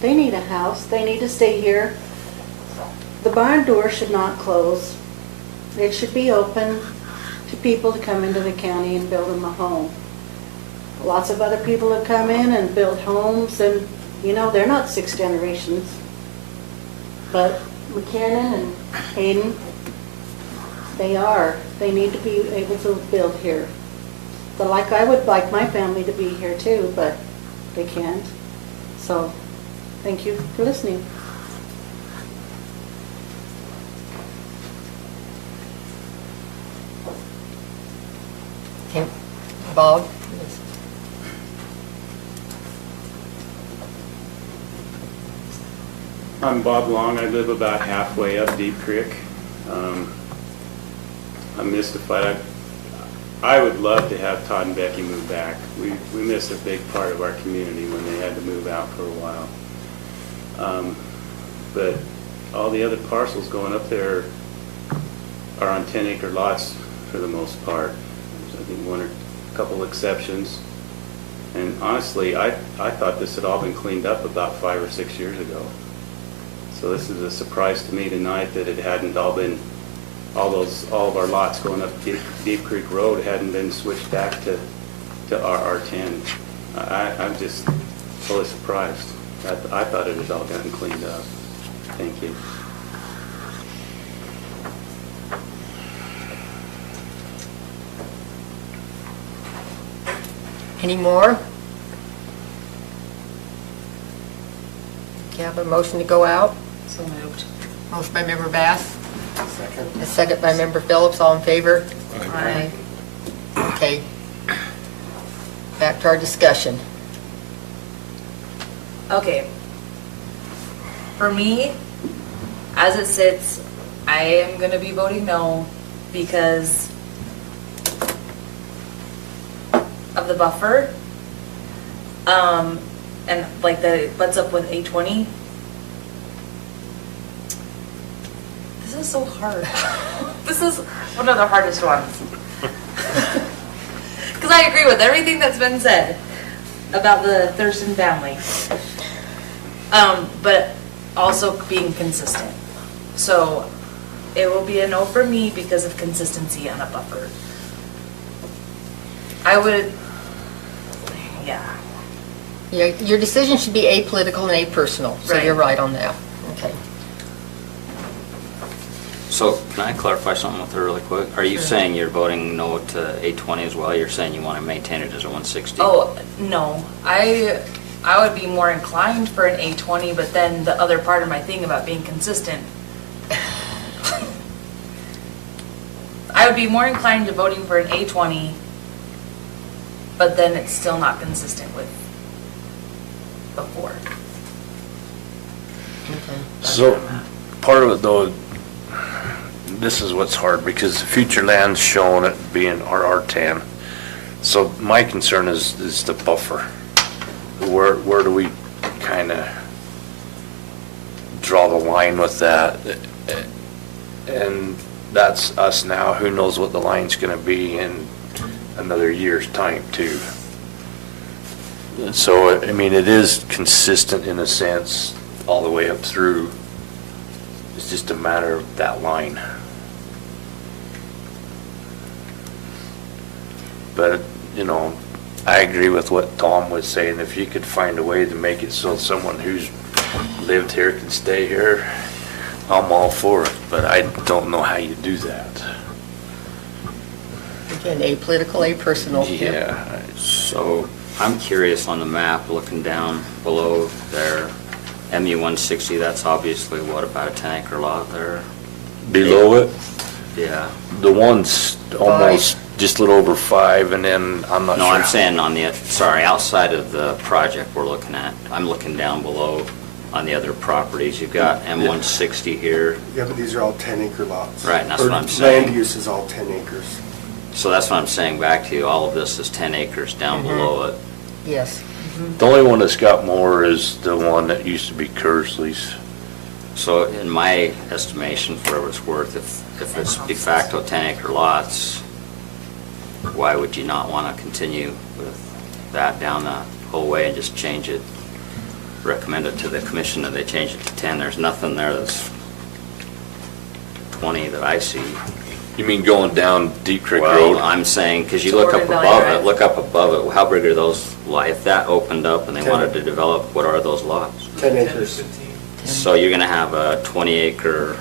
they need a house. They need to stay here. The barn door should not close. It should be open to people to come into the county and build them a home. Lots of other people have come in and built homes, and, you know, they're not 6 generations. But McKinnon and Hayden, they are. They need to be able to build here. But like, I would like my family to be here too, but they can't. So, thank you for listening. Okay. Bob? I'm Bob Long. I live about halfway up Deep Creek. I'm mystified. I would love to have Todd and Becky move back. We missed a big part of our community when they had to move out for a while. But all the other parcels going up there are on 10-acre lots for the most part. There's, I think, one or a couple exceptions. And honestly, I thought this had all been cleaned up about 5 or 6 years ago. So this is a surprise to me tonight that it hadn't all been, all of our lots going up Deep Creek Road hadn't been switched back to RR10. I'm just fully surprised. I thought it had all gotten cleaned up. Thank you. Any more? Okay, I have a motion to go out. So moved. Motion by member Bass. Second. A second by member Phillips. All in favor? Aye. Okay. Back to our discussion. Okay. For me, as it sits, I am going to be voting no because of the buffer. And like what's up with A20. This is so hard. This is one of the hardest ones. Because I agree with everything that's been said about the Thurston family. But also being consistent. So it will be a no for me because of consistency on a buffer. I would, yeah. Yeah, your decision should be apolitical and apersonal, so Right. you're right on that. Okay. So can I clarify something with her really quick? Are you saying you're voting no to 820 as well? You're saying you want to maintain it as a 160? Oh, no. I would be more inclined for an A20, but then the other part of my thing about being consistent. I would be more inclined to voting for an A20, but then it's still not consistent with before. Okay. So, part of it though, this is what's hard, because future land's showing it being RR10. So my concern is the buffer. Where do we kind of draw the line with that? And that's us now. Who knows what the line's going to be in another year's time too. So, I mean, it is consistent in a sense all the way up through. It's just a matter of that line. But, you know, I agree with what Tom was saying. If you could find a way to make it so someone who's lived here can stay here, I'm all for it. But I don't know how you do that. Again, apolitical, apersonal. Yeah. So I'm curious on the map, looking down below there, MU 160, that's obviously what, about a 10-acre lot there? Below it, Yeah. the one's almost just a little over 5, and then I'm not No, sure. I'm saying on the, sorry, outside of the project we're looking at, I'm looking down below on the other properties. You've got M160 here. Yeah, but these are all 10-acre lots. Right, and that's Or what I'm saying. Land use is all 10 acres. So that's what I'm saying back to you. All of this is 10 acres down below it. Yes. The only one that's got more is the one that used to be Kersley's. So in my estimation, for what it's worth, if it's de facto 10-acre lots, why would you not want to continue with that down the whole way and just change it, recommend it to the commission that they change it to 10? There's nothing there that's 20 that I see. You mean going down Deep Creek Well, Road? I'm saying, because you To look up Oregon Valley above Drive. it, look up above it, how big are those, if that opened up and they 10. wanted to develop, what are those lots? 10 10 to acres. 15. So you're gonna have a 20-acre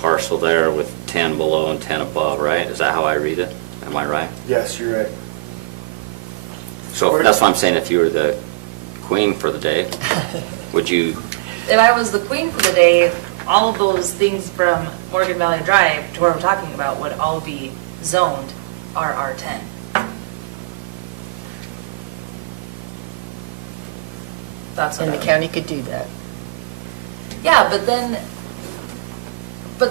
parcel there with 10 below and 10 above, right? Is that how I read it? Am I right? Yes, you're right. So that's why I'm saying, if you were the queen for the day, would you, If I was the queen for the day, all of those things from Morgan Valley Drive to where we're talking about would all be zoned RR10. That's what And I the would. county could do that. Yeah, but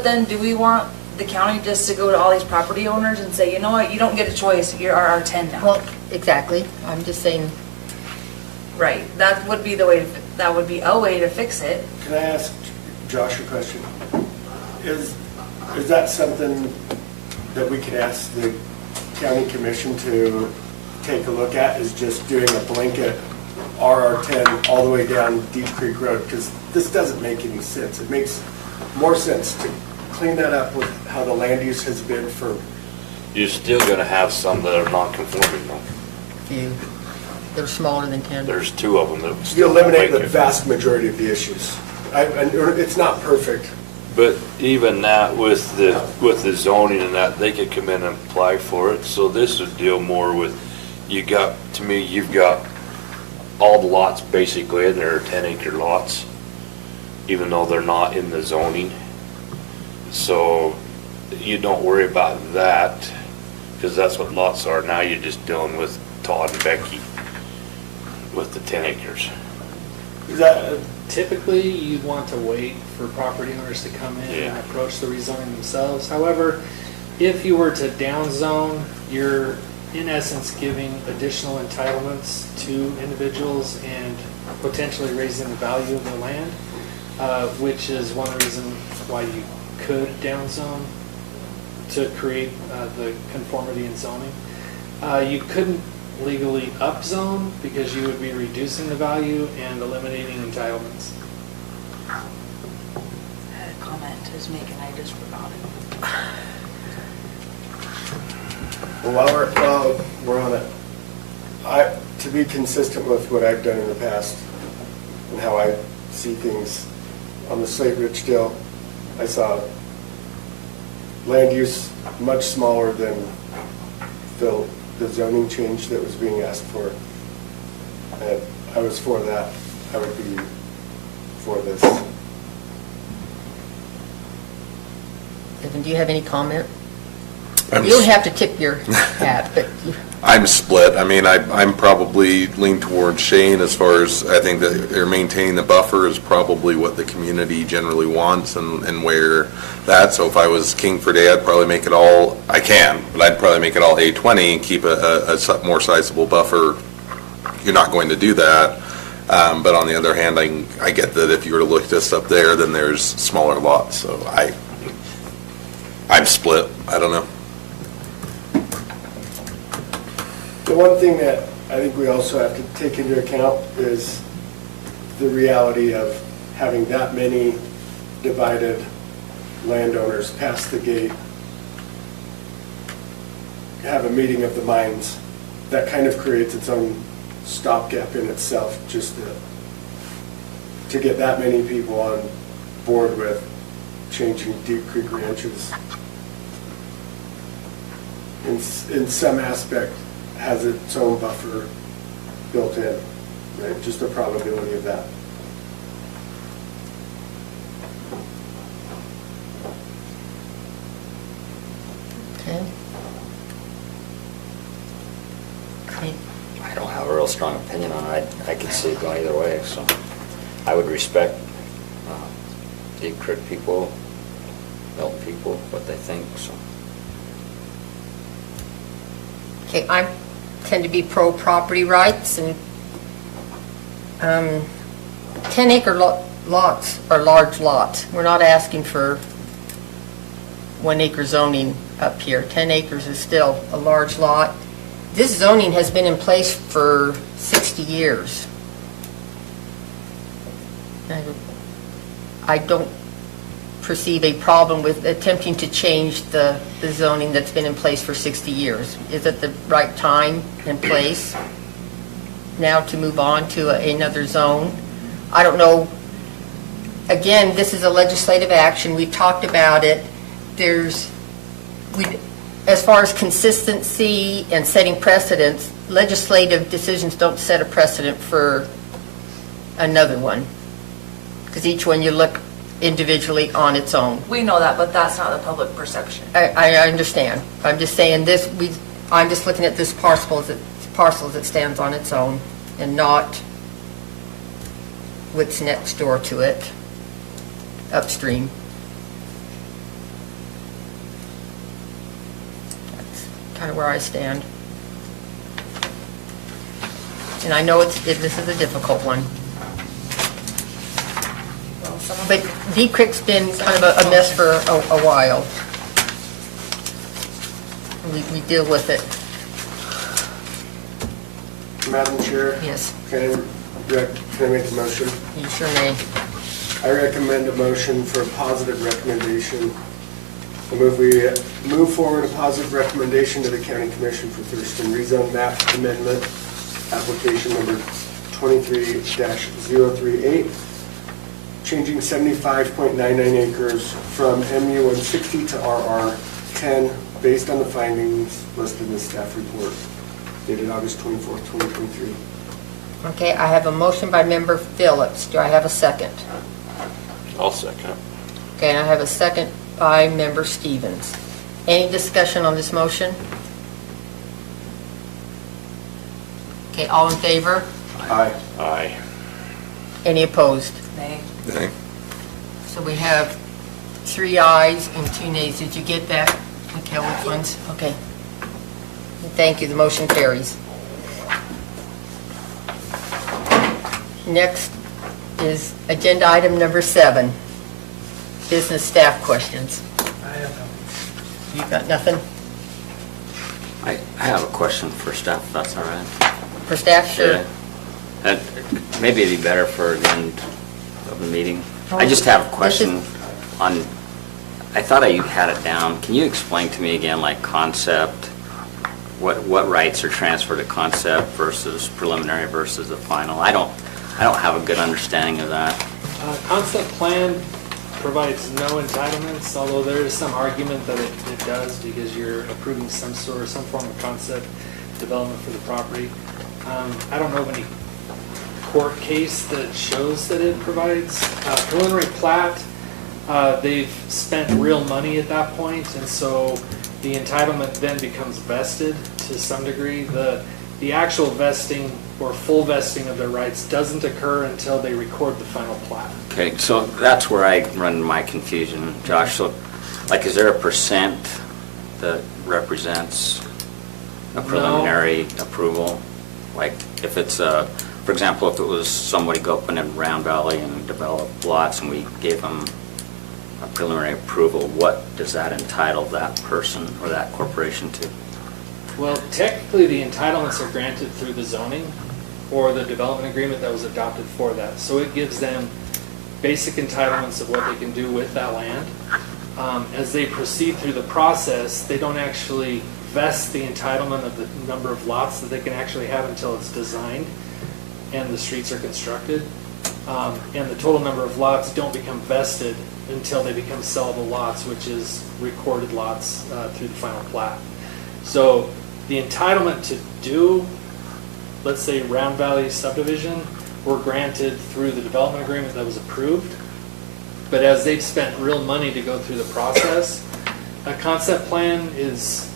then do we want the county just to go to all these property owners and say, you know what, you don't get a choice, you're RR10 now? Well, exactly. I'm just saying, Right, that would be the way, that would be a way to fix it. Can I ask Josh a question? Is that something that we could ask the county commission to take a look at, is just doing a blanket RR10 all the way down Deep Creek Road? Because this doesn't make any sense. It makes more sense to clean that up with how the land use has been for, You're still gonna have some that are not conforming though. few, they're smaller than 10. There's 2 of them that you still eliminate make the it. vast majority of the issues. It's not perfect. But even that, with the zoning and that, they could come in and apply for it. So this would deal more with, you've got all the lots basically in there are 10-acre lots, even though they're not in the zoning. So you don't worry about that, because that's what lots are. Now you're just dealing with Todd and Becky with the 10 acres. Is that, Typically, you'd want to wait for property owners to come in and Yeah. approach the rezoning themselves. However, if you were to downzone, you're in essence giving additional entitlements to individuals and potentially raising the value of the land, which is one reason why you could downzone to create the conformity in zoning. You couldn't legally upzone because you would be reducing the value and eliminating entitlements. I had a comment to just make and I just forgot it. well, while we're on it, to be consistent with what I've done in the past and how I see things on the Slate Ridge Deal, I saw land use much smaller than the zoning change that was being asked for. And I was for that. I would be for this. Evan, do you have any comment? I'm You don't s- have to tip your hat, but I'm split. I mean, I'm probably lean towards Shane as far as, I think that they're maintaining the buffer is probably what the community generally wants and where that, so if I was king for day, I'd probably make it all, I can, but I'd probably make it all A20 and keep a more sizable buffer. You're not going to do that. But on the other hand, I get that if you were to look this up there, then there's smaller lots, so I'm split. I don't know. The one thing that I think we also have to take into account is the reality of having that many divided landowners past the gate, have a meeting of the minds. That kind of creates its own stopgap in itself, just to get that many people on board with changing Deep Creek Ranches. In some aspect, has its own buffer built in, right? Just the probability of that. okay. Okay. I don't have a real strong opinion on it. I could see it going either way, so. I would respect Deep Creek people, Milton people, what they think, so. Okay, I tend to be pro-property rights, and 10-acre lots are large lots. We're not asking for 1-acre zoning up here. 10 acres is still a large lot. This zoning has been in place for 60 years. I don't perceive a problem with attempting to change the zoning that's been in place for 60 years. Is it the right time and place now to move on to another zone? I don't know. Again, this is a legislative action. We've talked about it. As far as consistency and setting precedents, legislative decisions don't set a precedent for another one, because each one you look individually on its own. We know that, but that's not the public perception. I understand. I'm just saying this. I'm just looking at this parcel as it stands on its own, and not what's next door to it, upstream. That's kind of where I stand. And I know this is a difficult one. But Deep Creek's been kind of a mess for a while. We deal with it. Madam Chair? Yes, Can I make the motion? you sure may. I recommend a motion for a positive recommendation. I move we move forward a positive recommendation to the County Commission for Thurston rezone map amendment, application number 23-038, changing 75.99 acres from MU 160 to RR 10 based on the findings listed in the staff report dated August 24th, 2023. Okay, I have a motion by member Phillips. Do I have a second? I'll second. Okay, and I have a second by member Stevens. Any discussion on this motion? Okay, all in favor? Aye. Aye. Any opposed? Nay. Okay. So we have 3 ayes and 2 nays. Did you get that? Okay, which ones? Okay. Thank you, the motion carries. Next is agenda item number 7, business staff questions. I have no. You got nothing I have a question for staff, if that's all right. for staff? Sure. And maybe it'd be better for the end of the meeting. I just have a question on, I thought I had it down. Can you explain to me again, like concept, what rights are transferred to concept versus preliminary versus the final? I don't have a good understanding of that. Concept plan provides no entitlements, although there is some argument that it does, because you're approving some form of concept development for the property. I don't know of any court case that shows that it provides preliminary plat. They've spent real money at that point, and so the entitlement then becomes vested to some degree. The actual vesting or full vesting of their rights doesn't occur until they record the final plat. Okay, so that's where I run my confusion, Josh. So, like, is there a percent that represents a preliminary approval? Like, if it's for example, if it was somebody go up in Round Valley and develop lots and we gave them a preliminary approval, what does that entitle that person or that corporation to? Well, technically, the entitlements are granted through the zoning or the development agreement that was adopted for that. So it gives them basic entitlements of what they can do with that land. As they proceed through the process, they don't actually vest the entitlement of the number of lots that they can actually have until it's designed and the streets are constructed. And the total number of lots don't become vested until they become sellable lots, which is recorded lots through the final plat. So the entitlement to do, let's say, Round Valley subdivision, were granted through the development agreement that was approved. But as they've spent real money to go through the process, a concept plan is,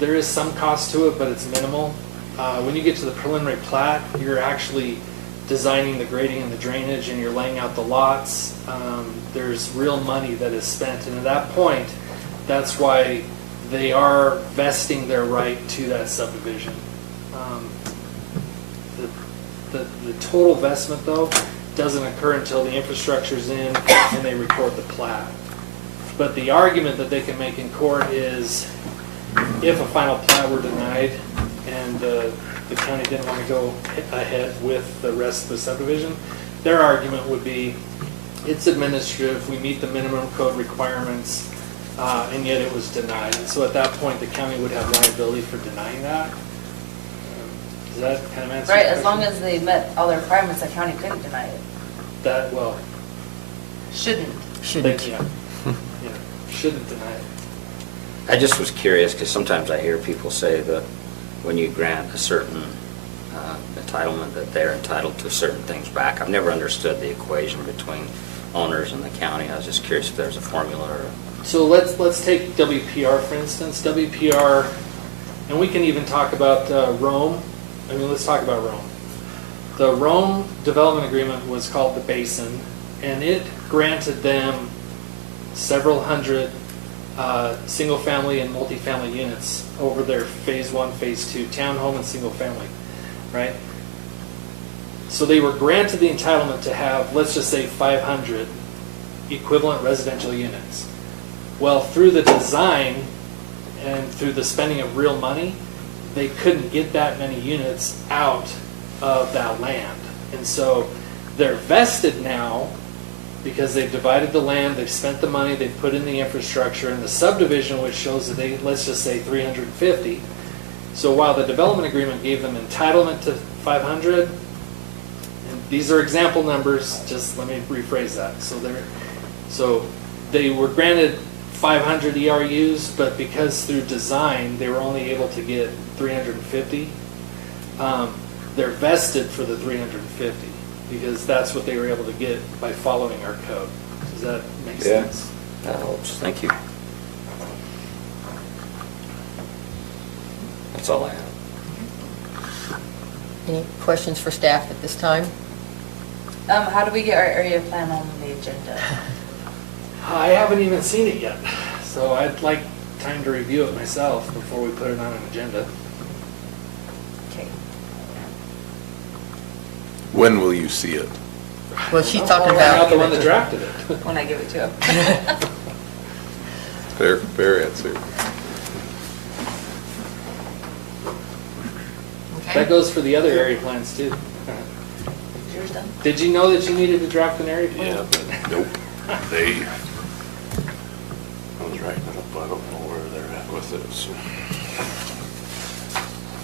there is some cost to it, but it's minimal. When you get to the preliminary plat, you're actually designing the grading and the drainage and you're laying out the lots, there's real money that is spent. And at that point, that's why they are vesting their right to that subdivision. The total vestment, though, doesn't occur until the infrastructure's in and they record the plat. But the argument that they can make in court is if a final plat were denied and the county didn't want to go ahead with the rest of the subdivision, their argument would be it's administrative, we meet the minimum code requirements, and yet it was denied. And so at that point, the county would have liability for denying that. Does that kind of answer your Right, as long question? as they met all the requirements, the county couldn't deny it. That, well, Shouldn't. they, yeah, shouldn't deny it. I just was curious, because sometimes I hear people say that when you grant a certain entitlement, that they're entitled to certain things back. I've never understood the equation between owners and the county. I was just curious if there's a formula or... So let's take WPR, for instance. WPR, and we can even talk about Rome. I mean, let's talk about Rome. The Rome development agreement was called the Basin, and it granted them several hundred single-family and multifamily units over their phase 1, phase 2, townhome and single-family, right? So they were granted the entitlement to have, let's just say, 500 equivalent residential units. Well, through the design and through the spending of real money, they couldn't get that many units out of that land. And so they're vested now because they've divided the land, they've spent the money, they've put in the infrastructure, and the subdivision, which shows that they, let's just say 350. So while the development agreement gave them entitlement to 500, and these are example numbers, just let me rephrase that. So they were granted 500 ERUs, but because through design they were only able to get 350, they're vested for the 350 because that's what they were able to get by following our code. Does that make sense? That helps. Thank you. That's all I have. Any questions for staff at this time? How do we get our area plan on the agenda? I haven't even seen it yet, so I'd like time to review it myself before we put it on an agenda. Okay. When will you see it? Well, she's talking I'm not about, the one that drafted it. When I give it to him. Fair answer. okay. That goes for the other area plans too. Is yours done? Did you know that you needed to draft an area plan? Yeah, but nope. I was writing it up, I don't know where they're at with it, so.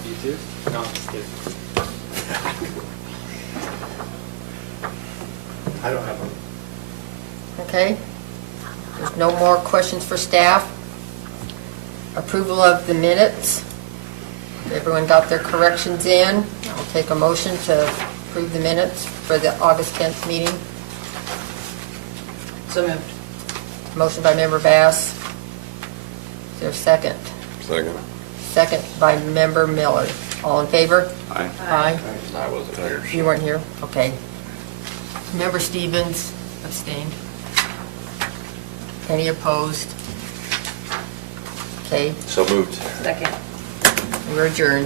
You too? No, I'm just kidding. I don't have one. Okay. There's no more questions for staff. Approval of the minutes. Everyone got their corrections in. I'll take a motion to approve the minutes for the August 10th meeting. So moved. Motion by member Bass. Is there a second? Second. Second by member Miller. All in favor? Aye. Aye. I wasn't here. You weren't here? Okay. Member Stevens abstained. Any opposed? Okay, So moved. Second. we're adjourned.